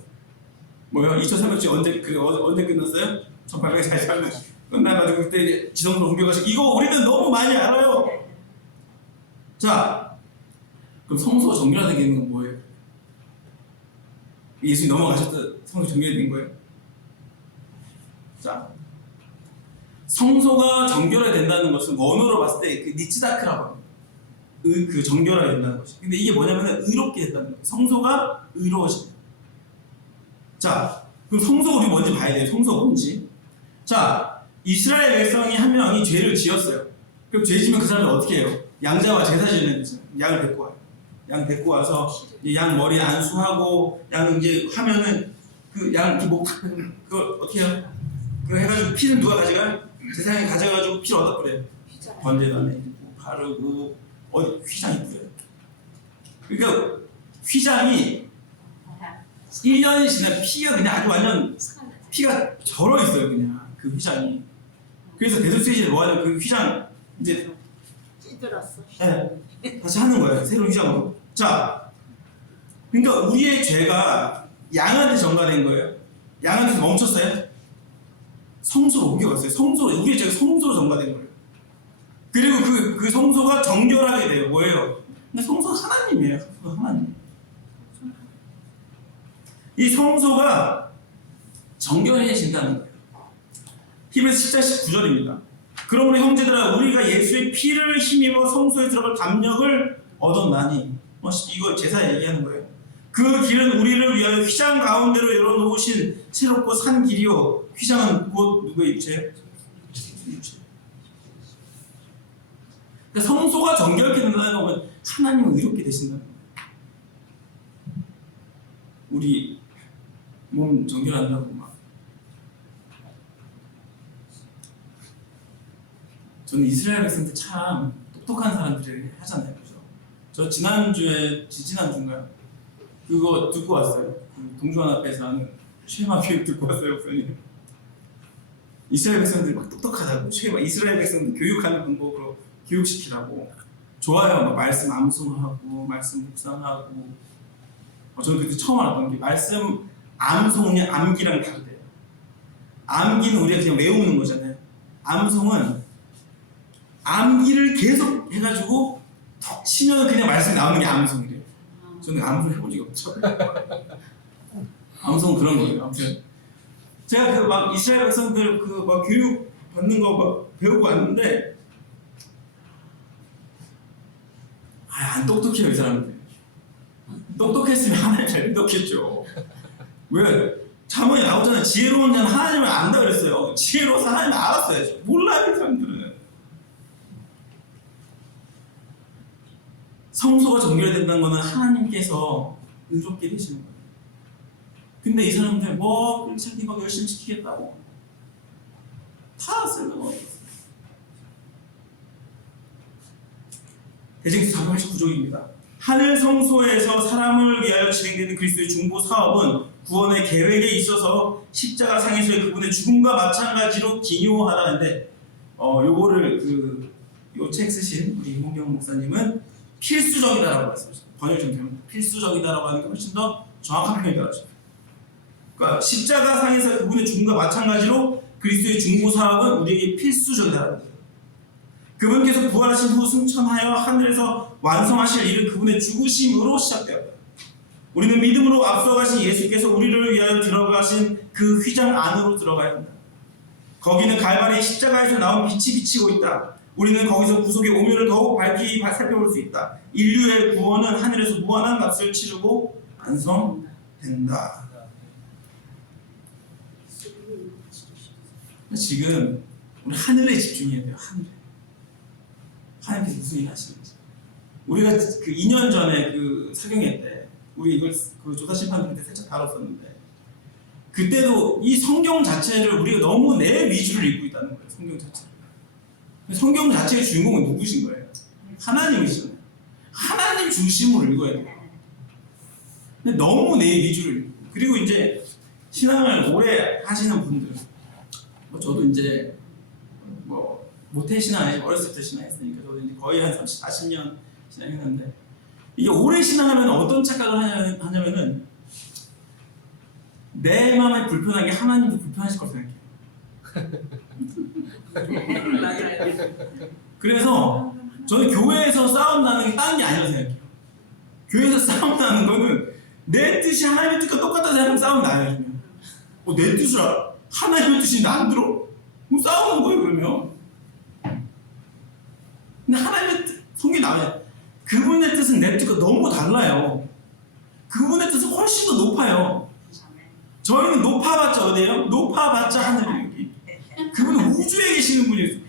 뭐요? 2300주 언제 끝났어요? 1844년 끝나가지고 그때 지성소로 공격하시고, 이거 우리는 너무 많이 알아요. 자, 그럼 성소 정결하게 되는 건 뭐예요? 예수님 넘어가셨던 성소 정결이 된 거예요? 자, 성소가 정결해야 된다는 것은 원어로 봤을 때 그 니츠다크라고 합니다. 그 정결해야 된다는 것이. 근데 이게 뭐냐면 의롭게 된다는 거예요. 성소가 의로워집니다. 자, 그럼 성소 우리 뭔지 봐야 돼요. 성소가 뭔지. 자, 이스라엘 백성이 한 명이 죄를 지었어요. 그럼 죄 지면 그 사람이 어떻게 해요? 양자와 제사 지내는 거죠. 양을 데리고 와요. 양 데리고 와서 이제 양 머리 안수하고, 양 이제 하면은 그 양 이렇게 목 탁, 그걸 어떻게 해요? 그거 해가지고 피는 누가 가져가요? 제사장이 가져가지고 피를 어디다 뿌려요? 번제단에 바르고 어디 휘장이 뿌려요. 그러니까 휘장이 1년이 지나면 피가 그냥 아주 완전 피가 절어 있어요. 그냥 그 휘장이. 그래서 대소세이지를 뭐하냐면 그 휘장 이제 찌들었어. 네, 다시 하는 거예요. 새로운 휘장으로. 자, 그러니까 우리의 죄가 양한테 전가된 거예요. 양한테서 멈췄어요. 성소로 옮겨갔어요. 성소로, 우리의 죄가 성소로 전가된 거예요. 그리고 그 성소가 정결하게 돼요. 뭐예요? 근데 성소가 하나님이에요. 성소가 하나님. 이 성소가 정결해진다는 거예요. 히브리서 10장 19절입니다. 그러므로 형제들아, 우리가 예수의 피를 힘입어 성소에 들어갈 담력을 얻었나니, 이거 제사 얘기하는 거예요. 그 길은 우리를 위하여 휘장 가운데로 열어놓으신 새롭고 산 길이요. 휘장은 곧 누구의 입체예요? 입체. 그러니까 성소가 정결케 된다는 거면 하나님은 의롭게 되신다는 거예요. 우리 몸 정결한다고 막. 저는 이스라엘 백성들 참 똑똑한 사람들이 하잖아요. 그죠? 저 지난주인가요? 그거 듣고 왔어요. 그 동주환 앞에서 하는 쉐마 교육 듣고 왔어요, 목사님. 이스라엘 백성들 막 똑똑하다고, 이스라엘 백성들 교육하는 방법으로 교육시키라고. 좋아요. 막 말씀 암송하고, 말씀 묵상하고. 저는 그때 처음 알았던 게, 말씀 암송이 암기랑 다르대요. 암기는 우리가 그냥 외우는 거잖아요. 암송은 암기를 계속 해가지고 턱 치면 그냥 말씀이 나오는 게 암송이래요. 저는 암송 해본 적이 없죠. 암송 그런 거예요. 아무튼 제가 그 막 이스라엘 백성들 그 막 교육 받는 거 막 배우고 왔는데, 안 똑똑해요, 이 사람들. 똑똑했으면 하나님 잘 믿었겠죠. 왜? 자문이 나오잖아요. 지혜로운 자는 하나님을 안다 그랬어요. 지혜로워서 하나님을 알았어야죠. 몰라요, 이 사람들은. 성소가 정결된다는 것은 하나님께서 의롭게 되시는 거예요. 근데 이 사람들 뭐 자기 막 열심히 지키겠다고 다 쓸모. 대징수 489쪽입니다. 하늘 성소에서 사람을 위하여 진행되는 그리스도의 중보 사업은 구원의 계획에 있어서 십자가 상에서의 그분의 죽음과 마찬가지로 기묘하다는데, 요거를 요 책 쓰신 우리 홍경 목사님은 필수적이다라고 말씀하셨어요. 번역 좀 되면 필수적이다라고 하는 게 훨씬 더 정확한 표현이라고. 그러니까 십자가 상에서 그분의 죽음과 마찬가지로 그리스도의 중보 사업은 우리에게 필수적이다라는 거예요. 그분께서 부활하신 후 승천하여 하늘에서 완성하실 일은 그분의 죽으심으로 시작되었다. 우리는 믿음으로 앞서가신 예수께서 우리를 위하여 들어가신 그 휘장 안으로 들어가야 한다. 거기는 갈바리 십자가에서 나온 빛이 비치고 있다. 우리는 거기서 구속의 오묘를 더욱 밝히 살펴볼 수 있다. 인류의 구원은 하늘에서 무한한 값을 치르고 완성된다. 지금 우리 하늘에 집중해야 돼요. 하나님께서 무슨 일 하시는지. 우리가 그 2년 전에 그 사경회 때 우리 이걸 그 조사 심판 그때 살짝 다뤘었는데, 그때도 이 성경 자체를 우리가 너무 내 위주를 읽고 있다는 거예요. 성경 자체. 성경 자체의 주인공은 누구신 거예요? 하나님이시잖아요. 하나님 중심으로 읽어야 돼요. 근데 너무 내 위주를 읽고, 그리고 이제 신앙을 오래 하시는 분들, 뭐 저도 이제 뭐 모태 신앙 어렸을 때 신앙했으니까 저도 이제 거의 한 40년 신앙했는데, 이게 오래 신앙하면 어떤 착각을 하냐면은 내 마음이 불편한 게 하나님도 불편하실 거라고 생각해요. 그래서 저는 교회에서 싸움 나는 게 다른 게 아니라고 생각해요. 교회에서 싸움 나는 거는 내 뜻이 하나님의 뜻과 똑같다고 생각하면 싸움 나요. 내 뜻을 알아? 하나님의 뜻이 나 안 들어? 그럼 싸우는 거예요, 그러면. 근데 하나님의 뜻, 성경에 나와요. 그분의 뜻은 내 뜻과 너무 달라요. 그분의 뜻은 훨씬 더 높아요. 저희는 높아봤자 어디예요? 높아봤자 하늘이에요. 여기. 그분은 우주에 계시는 분이에요.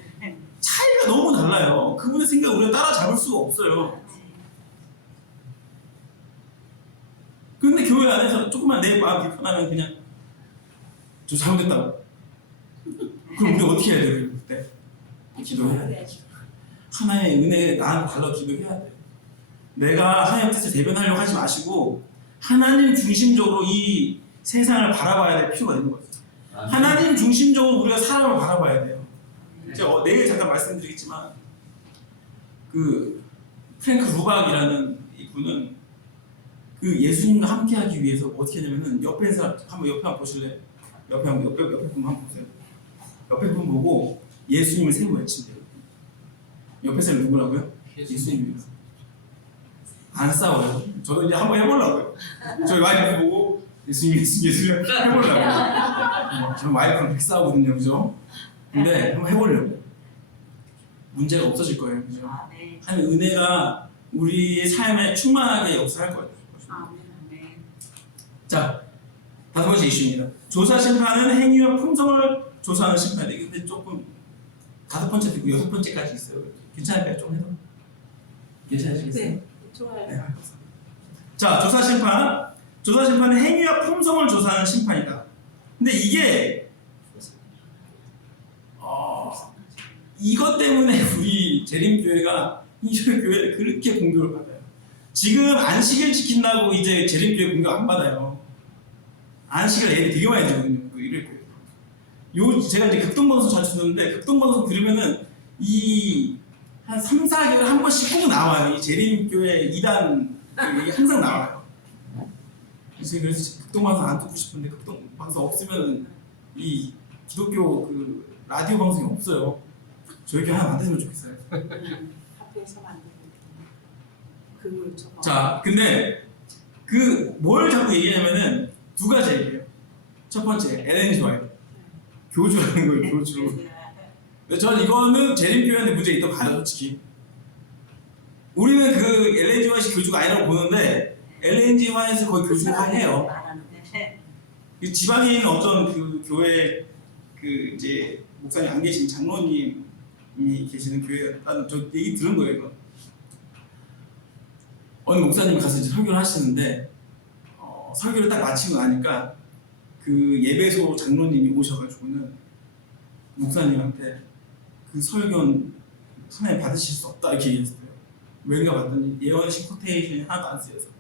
차이가 너무 달라요. 그분의 생각을 우리가 따라잡을 수가 없어요. 근데 교회 안에서 조금만 내 마음이 불편하면 그냥 저 잘못했다고. 그럼 우리 어떻게 해야 돼요? 그때 기도해야 돼. 하나의 은혜에 나한테 달라 기도해야 돼. 내가 하나님의 뜻을 대변하려고 하지 마시고 하나님 중심적으로 이 세상을 바라봐야 될 필요가 있는 거예요. 하나님 중심적으로 우리가 사람을 바라봐야 돼요. 제가 내일 잠깐 말씀드리겠지만 그 프랭크 루박이라는 이분은 그 예수님과 함께하기 위해서 어떻게 하냐면은 옆에 있는 사람 한번 보실래요? 옆에 분 한번 보세요. 옆에 분 보고 예수님을 세고 외친대요. 옆에 사람 누구라고요? 예수님이요. 안 싸워요. 저도 이제 한번 해보려고요. 저희 와이프 보고 예수님 해보려고요. 저는 와이프랑 싸우거든요, 그죠? 근데 한번 해보려고. 문제가 없어질 거예요, 그죠? 하나님 은혜가 우리의 삶에 충만하게 역사할 거예요. 자, 5번째 이슈입니다. 조사 심판은 행위와 품성을 조사하는 심판이에요. 근데 조금 5번째 되고 6번째까지 있어요. 괜찮을까요? 좀 해서? 괜찮으시겠어요? 네, 좋아요. 네. 자, 조사 심판. 조사 심판은 행위와 품성을 조사하는 심판이다. 근데 이게 이것 때문에 우리 재림교회가 이교회를 그렇게 공격을 받아요. 지금 안식일 지킨다고 이제 재림교회 공격 안 받아요. 안식일 예배 되게 많이 들거든요. 제가 이제 극동방송 자주 듣는데 극동방송 들으면은 한 3, 4개월에 한 번씩 꼭 나와요. 이 재림교회 2단 항상 나와요. 그래서 극동방송 안 듣고 싶은데 극동방송 없으면 이 기독교 그 라디오 방송이 없어요. 저희 교회 하나 만들면 좋겠어요. 학교에서 만들고 자, 근데 그 뭘 자꾸 얘기하냐면은 두 가지 얘기해요. 첫 번째, LNG 와요. 교주라는 거예요, 교주. 저는 이거는 재림교회한테 문제 있다고 봐요, 솔직히. 우리는 그 LNG 화이트 교주가 아니라고 보는데 LNG 화이트 거의 교주가 해요. 그 지방에 있는 어떤 그 교회 그 이제 목사님 안 계신 장로님이 계시는 교회, 나는 저 얘기 들은 거예요, 이거. 어느 목사님이 가서 이제 설교를 하시는데 설교를 딱 마치고 나니까 그 예배소 장로님이 오셔가지고는 목사님한테 그 설교는 하나님 받으실 수 없다 이렇게 얘기했어요. 왜인가 봤더니 예언식 코테이션이 하나도 안 쓰여서.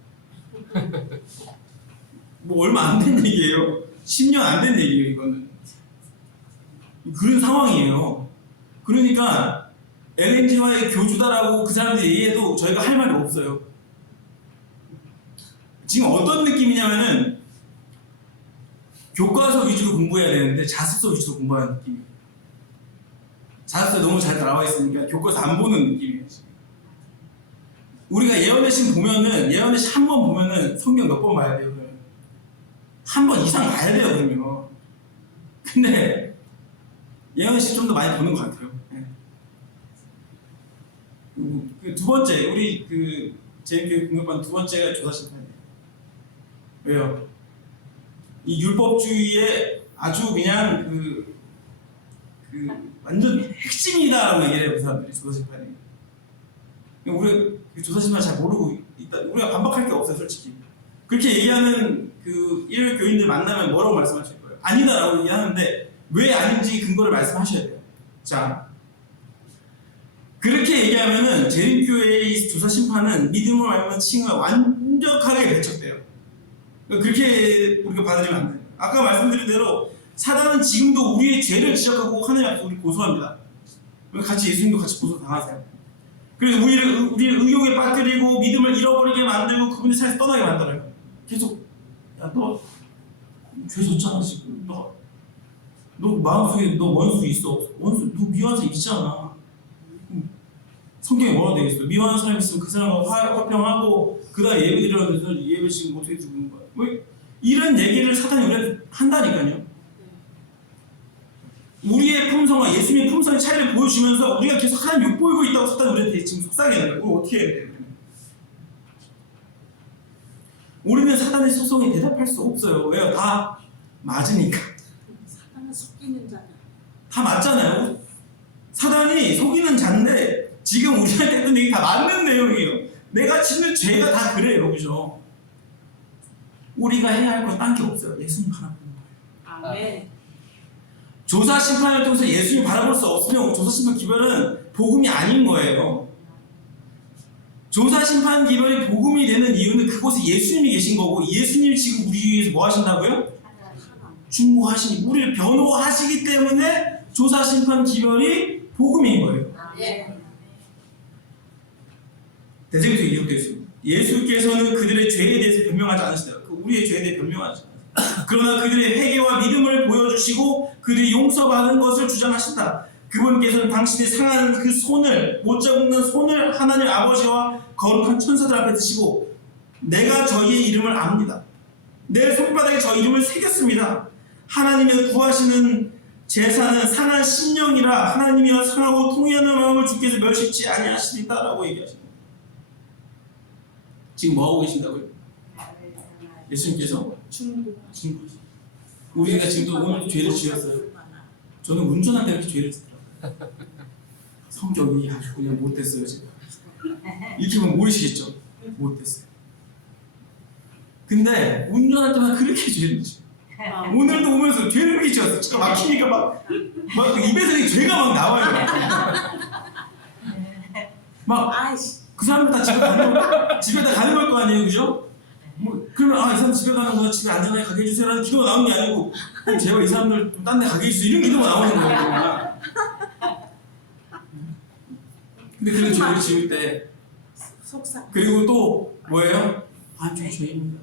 뭐 얼마 안 된 얘기예요. 10년 안 된 얘기예요, 이거는. 그런 상황이에요. 그러니까 LNG와의 교주다라고 그 사람들이 얘기해도 저희가 할 말이 없어요. 지금 어떤 느낌이냐면은 교과서 위주로 공부해야 되는데 자습서 위주로 공부하는 느낌이에요. 자습서 너무 잘 나와 있으니까 교과서 안 보는 느낌이에요. 지금. 우리가 예언의신 보면은 예언의신 한 번 보면은 성경 몇 번 봐야 돼요. 한 번 이상 봐야 돼요, 그러면. 근데 예언의신 좀 더 많이 보는 것 같아요. 네. 그 두 번째 우리 그 제일교회 공격반 두 번째가 조사심판이에요. 왜요? 이 율법주의의 아주 그냥 그 완전 핵심이다라고 얘기를 해요. 그 사람들이 조사심판이. 우리가 그 조사심판 잘 모르고 있다. 우리가 반박할 게 없어요, 솔직히. 그렇게 얘기하는 그 일요일 교인들 만나면 뭐라고 말씀하실 거예요? 아니다라고 얘기하는데 왜 아닌지 근거를 말씀하셔야 돼요. 자, 그렇게 얘기하면은 재림교회의 조사심판은 믿음으로 말미암은 칭을 완벽하게 배척돼요. 그렇게 우리가 받아들이면 안 돼요. 아까 말씀드린 대로 사단은 지금도 우리의 죄를 지적하고 하나님 앞에서 우리 고소합니다. 같이 예수님도 같이 고소 당하세요. 그래서 우리를 의욕에 빠뜨리고 믿음을 잃어버리게 만들고 그분의 삶에서 떠나게 만들어요. 계속 야 너 죄 졌잖아 지금. 너 마음속에 너 원수 있어. 원수 너 미워서 있잖아. 성경에 뭐라고 되어 있어? 미워하는 사람 있으면 그 사람과 화평하고 그다음 예배 드리는데 예배 지금 어떻게 드리는 거야? 뭐 이런 얘기를 사단이 우리한테 한다니까요. 우리의 품성과 예수님의 품성의 차이를 보여주면서 우리가 계속 하나님 욕보이고 있다고 사단이 우리한테 지금 속삭이는 거예요. 우리 어떻게 해야 돼요? 우리는 사단의 소송에 대답할 수 없어요. 왜요? 다 맞으니까. 사단은 속이는 자다. 다 맞잖아요. 사단이 속이는 자인데 지금 우리한테 했던 얘기 다 맞는 내용이에요. 내가 짓는 죄가 다 그래요. 그죠? 우리가 해야 할 건 딴 게 없어요. 예수님 바라보는 거예요. 아멘. 조사 심판을 통해서 예수님 바라볼 수 없으면 조사 심판 기별은 복음이 아닌 거예요. 조사 심판 기별이 복음이 되는 이유는 그곳에 예수님이 계신 거고 예수님이 지금 우리 위해서 뭐 하신다고요? 중보하시니 우리를 변호하시기 때문에 조사 심판 기별이 복음인 거예요. 아멘. 대제부터 기록되어 있습니다. 예수께서는 그들의 죄에 대해서 변명하지 않으시다. 우리의 죄에 대해 변명하지 않으시다. 그러나 그들의 회개와 믿음을 보여주시고 그들이 용서받은 것을 주장하신다. 그분께서는 당신의 상한 그 손을 못 잡는 손을 하나님 아버지와 거룩한 천사들 앞에 드시고 내가 저희의 이름을 압니다. 내 손바닥에 저 이름을 새겼습니다. 하나님의 구하시는 제사는 상한 심령이라 하나님이여 상하고 통회하는 마음을 주께서 멸시치 아니하시리다라고 얘기하십니다. 지금 뭐 하고 계신다고요? 예수님께서 중보. 우리가 지금도 오늘 죄를 지었어요. 저는 운전할 때 이렇게 죄를 짓더라고요. 성격이 아주 그냥 못됐어요 지금. 이렇게 보면 모르시겠죠? 못됐어요. 근데 운전할 때마다 그렇게 죄를 지어요. 오늘도 오면서 죄를 그렇게 지었어요. 제가 막히니까 막 입에서 죄가 막 나와요. 막 아이씨. 그 사람들 다 집에 다 가는 걸 거 아니에요, 그죠? 뭐 그러면 이 사람 집에 가는 거야, 집에 안전하게 가게 해주세요라는 기도가 나오는 게 아니고 제발 이 사람들 좀 딴 데 가게 해주세요 이런 기도가 나오는 거예요. 근데 그런 죄를 지을 때 속상. 그리고 또 뭐예요? 저 죄인입니다.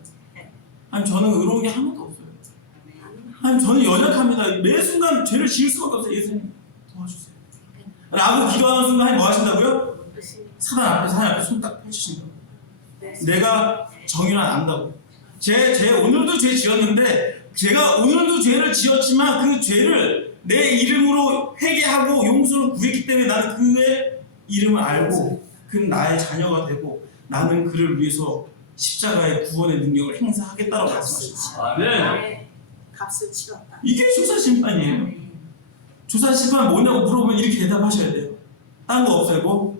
저는 의로운 게 하나도 없어요. 저는 연약합니다. 매 순간 죄를 지을 수밖에 없어요. 예수님 도와주세요. 라고 기도하는 순간 하나님 뭐 하신다고요? 사단 앞에 손 딱 펼치신다고. 내가 정의를 안다고. 제 오늘도 죄 지었는데 제가 오늘도 죄를 지었지만 그 죄를 내 이름으로 회개하고 용서를 구했기 때문에 나는 그의 이름을 알고 그는 나의 자녀가 되고 나는 그를 위해서 십자가의 구원의 능력을 행사하겠다라고 말씀하셨어요. 네. 값을 치렀다. 이게 조사 심판이에요. 조사 심판 뭐냐고 물어보면 이렇게 대답하셔야 돼요. 딴 거 없어요. 뭐?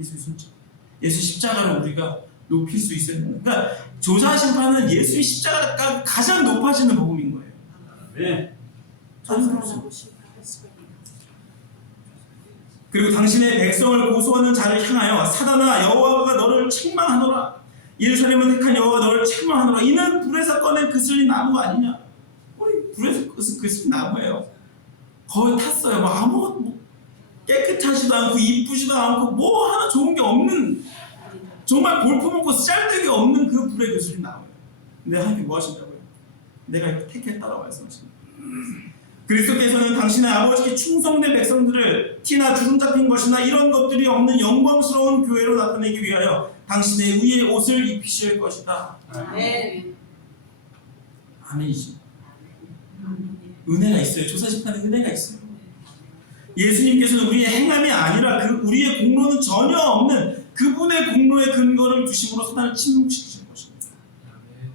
예수 순자. 예수 십자가를 우리가 높일 수 있어야 되는. 그러니까 조사 심판은 예수의 십자가가 가장 높아지는 복음인 거예요. 네. 조사하고 심판할 수가 있는. 그리고 당신의 백성을 고소하는 자를 향하여 사단아 여호와가 너를 책망하노라. 예루살렘은 택한 여호와가 너를 책망하노라. 이는 불에서 꺼낸 그슬린 나무가 아니냐. 우리 불에서 그슬린 나무예요. 거의 탔어요. 막 아무것도 깨끗하지도 않고 이쁘지도 않고 뭐 하나 좋은 게 없는 정말 볼품없고 짤데기 없는 그 불의 그슬린 나무예요. 근데 하나님 뭐 하신다고요? 내가 이거 택했다라고 말씀하십니다. 그리스도께서는 당신의 아버지께 충성된 백성들을 티나 주름 잡힌 것이나 이런 것들이 없는 영광스러운 교회로 나타내기 위하여 당신의 의의 옷을 입히실 것이다. 네. 아멘이죠. 은혜가 있어요. 조사심판에 은혜가 있어요. 예수님께서는 우리의 행함이 아니라 그 우리의 공로는 전혀 없는 그분의 공로의 근거를 두심으로 사단을 침묵시키신 것입니다. 아멘.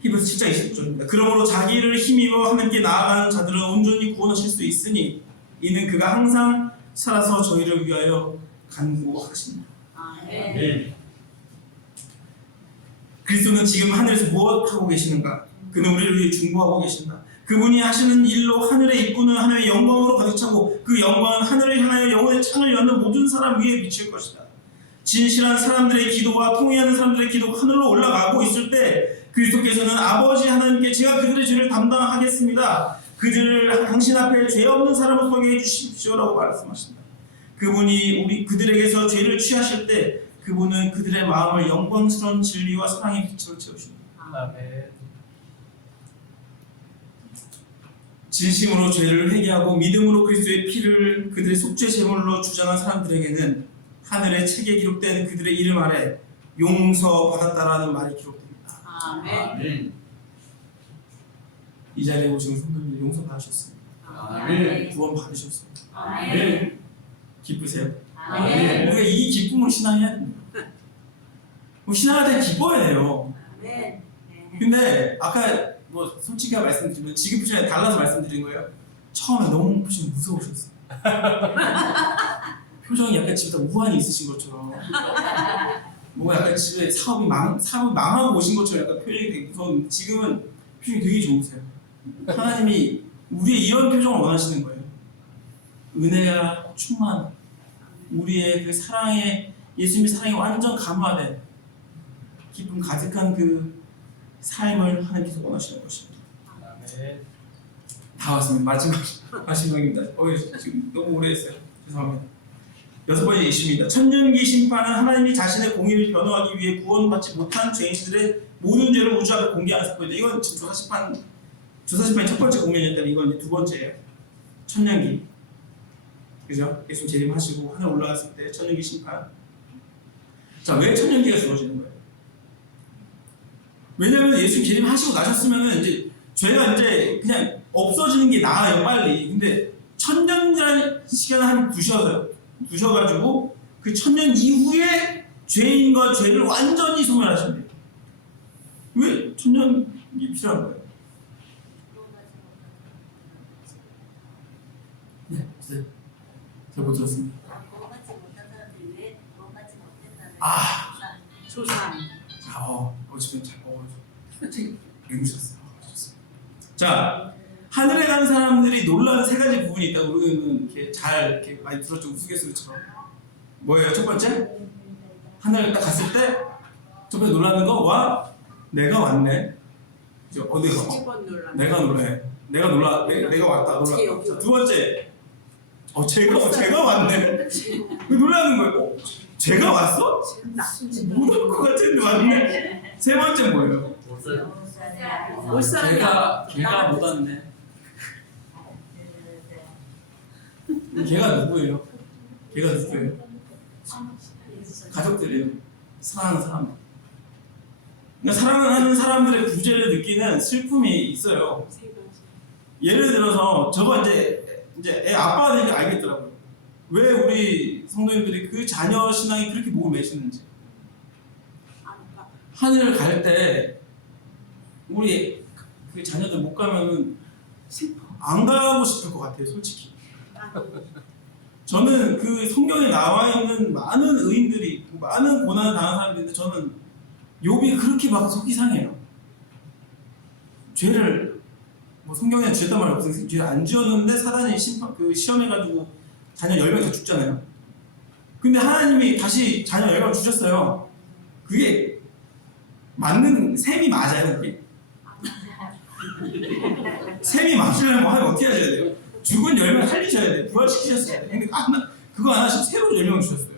히브리서 7장 20절입니다. 그러므로 자기를 힘입어 하나님께 나아가는 자들은 온전히 구원하실 수 있으니 이는 그가 항상 살아서 저희를 위하여 간구하십니다. 아멘. 아멘. 그리스도는 지금 하늘에서 무엇하고 계시는가? 그는 우리를 위해 중보하고 계신다. 그분이 하시는 일로 하늘의 입구는 하나님의 영광으로 가득 차고 그 영광은 하늘을 향하여 영혼의 창을 여는 모든 사람 위에 비칠 것이다. 진실한 사람들의 기도와 통회하는 사람들의 기도가 하늘로 올라가고 있을 때 그리스도께서는 아버지 하나님께 제가 그들의 죄를 담당하겠습니다. 그들을 당신 앞에 죄 없는 사람으로 서게 해주십시오라고 말씀하신다. 그분이 그들에게서 죄를 취하실 때 그분은 그들의 마음을 영광스러운 진리와 사랑의 빛으로 채우십니다. 아멘. 진심으로 죄를 회개하고 믿음으로 그리스도의 피를 그들의 속죄 제물로 주장한 사람들에게는 하늘의 책에 기록된 그들의 이름 아래 용서받았다라는 말이 기록됩니다. 아멘. 아멘. 이 자리에 오신 성도님들 용서받으셨습니다. 아멘. 구원 받으셨습니다. 아멘. 기쁘세요? 아멘. 우리가 이 기쁨을 신앙해야 됩니다. 신앙할 때 기뻐야 돼요. 아멘. 근데 아까 뭐 솔직히 말씀드리면 지금 표정에 달라서 말씀드린 거예요. 처음에 너무 표정이 무서우셨어요. 표정이 약간 집에 우환이 있으신 것처럼 뭔가 약간 집에 사업이 망하고 오신 것처럼 약간 표정이 되게 무서운데 지금은 표정이 되게 좋으세요. 하나님이 우리의 이런 표정을 원하시는 거예요. 은혜가 충만, 우리의 그 사랑에 예수님의 사랑이 완전 감화된 기쁨 가득한 그 삶을 하나님께서 원하시는 것입니다. 아멘. 다 왔습니다. 마지막입니다. 지금 너무 오래 했어요. 죄송합니다. 6번째 이슈입니다. 천년기 심판은 하나님이 자신의 공의를 변호하기 위해 구원받지 못한 죄인들의 모든 죄를 우주 앞에 공개하는 사건입니다. 이건 지금 조사심판의 첫 번째 공면이었다면 이건 이제 두 번째예요. 천년기. 그죠? 예수님 재림하시고 하늘 올라갔을 때 천년기 심판. 자, 왜 천년기가 주어지는 거예요? 왜냐면 예수님 재림하시고 나셨으면은 이제 죄가 이제 그냥 없어지는 게 나아요, 빨리. 근데 천년이라는 시간을 한 두셔가지고 그 천년 이후에 죄인과 죄를 완전히 소멸하신대요. 왜 천년이 필요한 거예요? 네, 잘 못 들었습니다. 구원받지 못한 사람들이 왜 구원받지 못했다는 아, 조상. 지금 잘 책 읽으셨어요. 자, 하늘에 가는 사람들이 놀라는 세 가지 부분이 있다고 우리는 이렇게 많이 들었죠, 우스갯소리처럼. 뭐예요? 첫 번째, 하늘 딱 갔을 때 첫 번째 놀라는 거, 와, 내가 왔네. 그죠? 어디가? 10번 놀라. 내가 왔다, 놀라. 어떻게 여기 자, 두 번째, 제가 왔네. 놀라는 거예요. 제가 왔어? 못 올 것 같은데 왔네. 세 번째 뭐예요? 올 사람이야. 걔가 못 왔네. 걔가 누구예요? 가족들이에요. 사랑하는 사람. 그러니까 사랑하는 사람들의 부재를 느끼는 슬픔이 있어요. 예를 들어서 저거 이제 애 아빠가 되니까 알겠더라고요. 왜 우리 성도님들이 그 자녀 신앙이 그렇게 목을 매시는지. 하늘을 갈 때 우리 그 자녀들 못 가면은 안 가고 싶을 것 같아요, 솔직히. 저는 그 성경에 나와 있는 많은 의인들이 많은 고난을 당한 사람들인데 저는 욥이 그렇게 막 속이 상해요. 죄를 뭐 성경에 죄다 말 없으니까 죄를 안 지었는데 사단이 시험해가지고 자녀 10명 다 죽잖아요. 근데 하나님이 다시 자녀 10명 주셨어요. 그게 맞는 셈이 맞아요, 그게? 셈이 맞으려면 하나님 어떻게 하셔야 돼요? 죽은 10명 살리셔야 돼요. 부활시키셨어야 돼요. 근데 그거 안 하시고 새로 10명 주셨어요.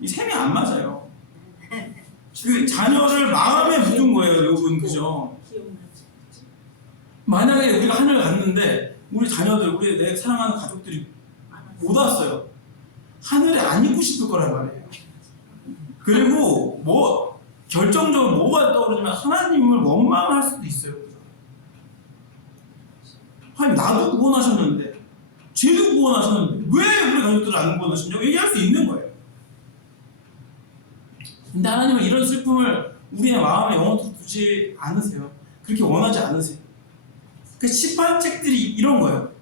이 셈이 안 맞아요. 그 자녀를 마음에 묻은 거예요, 욥은. 그죠? 만약에 우리가 하늘을 갔는데 우리 자녀들, 우리 내 사랑하는 가족들이 못 왔어요. 하늘에 안 있고 싶을 거란 말이에요. 그리고 뭐 결정적으로 뭐가 떠오르면 하나님을 원망할 수도 있어요. 하나님 나도 구원하셨는데 죄도 구원하셨는데 왜 우리 가족들을 안 구원하셨냐고 얘기할 수 있는 거예요. 근데 하나님은 이런 슬픔을 우리의 마음에 영원토록 두지 않으세요. 그렇게 원하지 않으세요. 그 심판책들이 이런 거예요.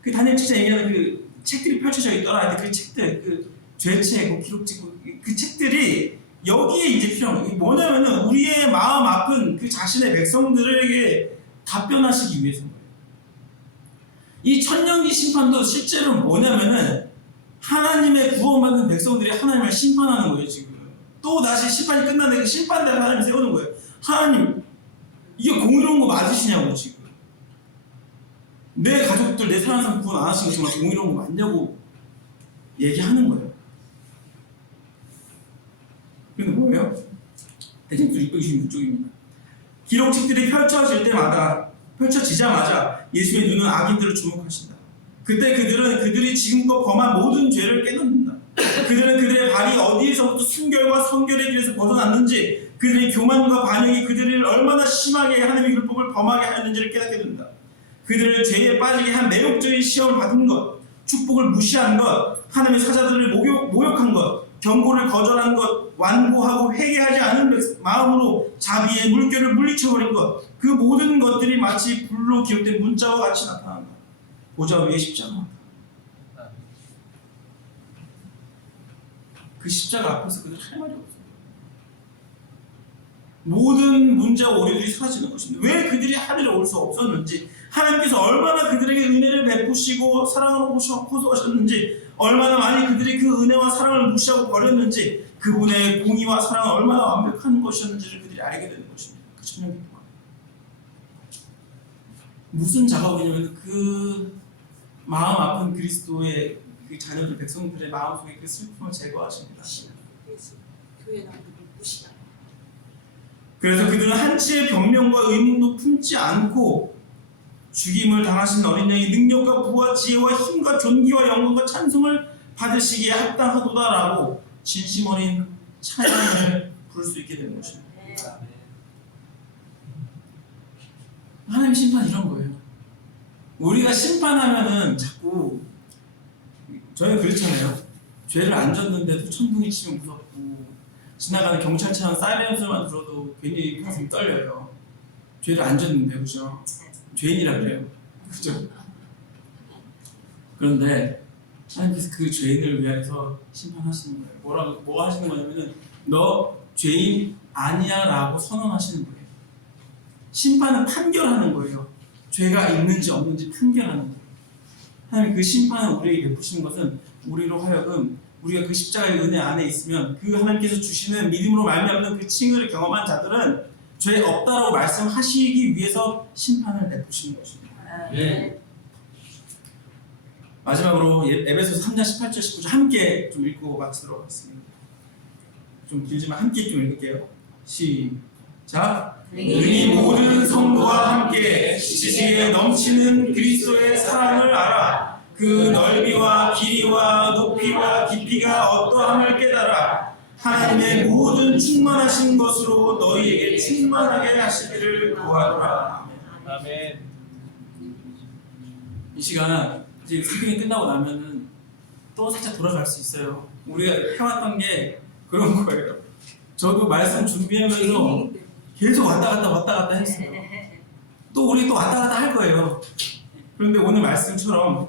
그 다니엘 7장 얘기하는 그 책들이 펼쳐져 있더라. 그 책들, 그 죄책, 그 기록책, 그 책들이 여기에 이제 필요한 거예요. 뭐냐면은 우리의 마음 아픈 그 자신의 백성들에게 답변하시기 위해서인 거예요. 이 천년기 심판도 실제로 뭐냐면은 하나님의 구원받는 백성들이 하나님을 심판하는 거예요. 지금 또 다시 심판이 끝나는 그 심판대를 하나님 세우는 거예요. 하나님, 이게 공의로운 거 맞으시냐고. 지금 내 가족들, 내 사랑하는 사람 구원 안 하시는 게 정말 공의로운 거 맞냐고 얘기하는 거예요. 근데 뭐예요? 에베소서 626쪽입니다. 기록책들이 펼쳐지자마자 예수의 눈은 악인들을 주목하신다. 그때 그들이 지금껏 범한 모든 죄를 깨닫는다. 그들은 그들의 발이 어디에서부터 순결과 성결의 길에서 벗어났는지, 그들의 교만과 반역이 그들을 얼마나 심하게 하나님의 율법을 범하게 하였는지를 깨닫게 된다. 그들을 죄에 빠지게 한 매혹적인 시험을 받은 것, 축복을 무시한 것, 하나님의 사자들을 모욕한 것, 경고를 거절한 것, 완고하고 회개하지 않은 마음으로 자비의 물결을 물리쳐버린 것, 그 모든 것들이 마치 불로 기록된 문자와 같이 나타난다. 보좌 위에 십자가. 그 십자가 앞에서 그들 할 말이 없어요. 모든 문제와 오류들이 사라지는 것입니다. 왜 그들이 하늘에 올 수 없었는지, 하나님께서 얼마나 그들에게 은혜를 베푸시고 사랑을 호소하셨는지, 얼마나 많이 그들이 그 은혜와 사랑을 무시하고 버렸는지, 그분의 공의와 사랑은 얼마나 완벽한 것이었는지를 그들이 알게 되는 것입니다. 그 천년기 동안 무슨 작업이냐면 그 마음 아픈 그리스도의 그 자녀들 백성들의 마음속에 그 슬픔을 제거하십니다. 교회 나오는 무시다. 그래서 그들은 한치의 변명과 의문도 품지 않고 죽임을 당하신 어린 양이 능력과 부와 지혜와 힘과 존귀와 영광과 찬송을 받으시기에 합당하도다라고 진심 어린 찬양을 부를 수 있게 되는 것입니다. 하나님 심판 이런 거예요. 우리가 심판하면은 자꾸, 저희는 그렇잖아요. 죄를 안 졌는데도 천둥이 치면 무섭고, 지나가는 경찰차랑 사이렌 소리만 들어도 괜히 가슴이 떨려요. 죄를 안 졌는데, 그죠? 죄인이라 그래요. 그죠? 그런데 하나님께서 그 죄인을 위해서 심판하시는 거예요. 뭐 하시는 거냐면은 너 죄인 아니야 라고 선언하시는 거예요. 심판은 판결하는 거예요. 죄가 있는지 없는지 판결하는 거예요. 하나님 그 심판을 우리에게 베푸시는 것은 우리로 하여금 우리가 그 십자가의 은혜 안에 있으면 그 하나님께서 주시는 믿음으로 말미암는 그 칭의를 경험한 자들은 죄 없다라고 말씀하시기 위해서 심판을 베푸시는 것입니다. 네. 마지막으로 에베소서 3장 18절 19절 함께 좀 읽고 마치도록 하겠습니다. 좀 길지만 함께 좀 읽을게요. 시작. 능히 모든 성도와 함께 지식에 넘치는 그리스도의 사랑을 알아. 그 넓이와 길이와 높이와 깊이가 어떠함을 깨달아. 하나님의 모든 충만하신 것으로 너희에게 충만하게 하시기를 구하노라. 아멘. 이 시간 이제 사경이 끝나고 나면은 또 살짝 돌아갈 수 있어요. 우리가 해왔던 게 그런 거예요. 저도 말씀 준비하면서 계속 왔다 갔다 했어요. 또 우리 또 왔다 갔다 할 거예요. 그런데 오늘 말씀처럼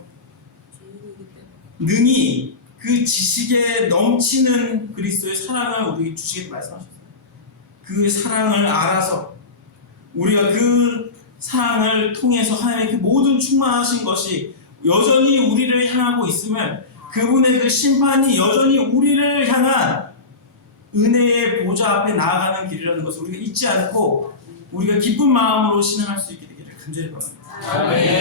능히 그 지식에 넘치는 그리스도의 사랑을 우리에게 주시겠다고 말씀하셨어요. 그 사랑을 알아서 우리가 그 사랑을 통해서 하나님의 그 모든 충만하신 것이 여전히 우리를 향하고 있으면 그분의 그 심판이 여전히 우리를 향한 은혜의 보좌 앞에 나아가는 길이라는 것을 우리가 잊지 않고 우리가 기쁜 마음으로 신앙할 수 있게 되기를 간절히 바랍니다. 아멘.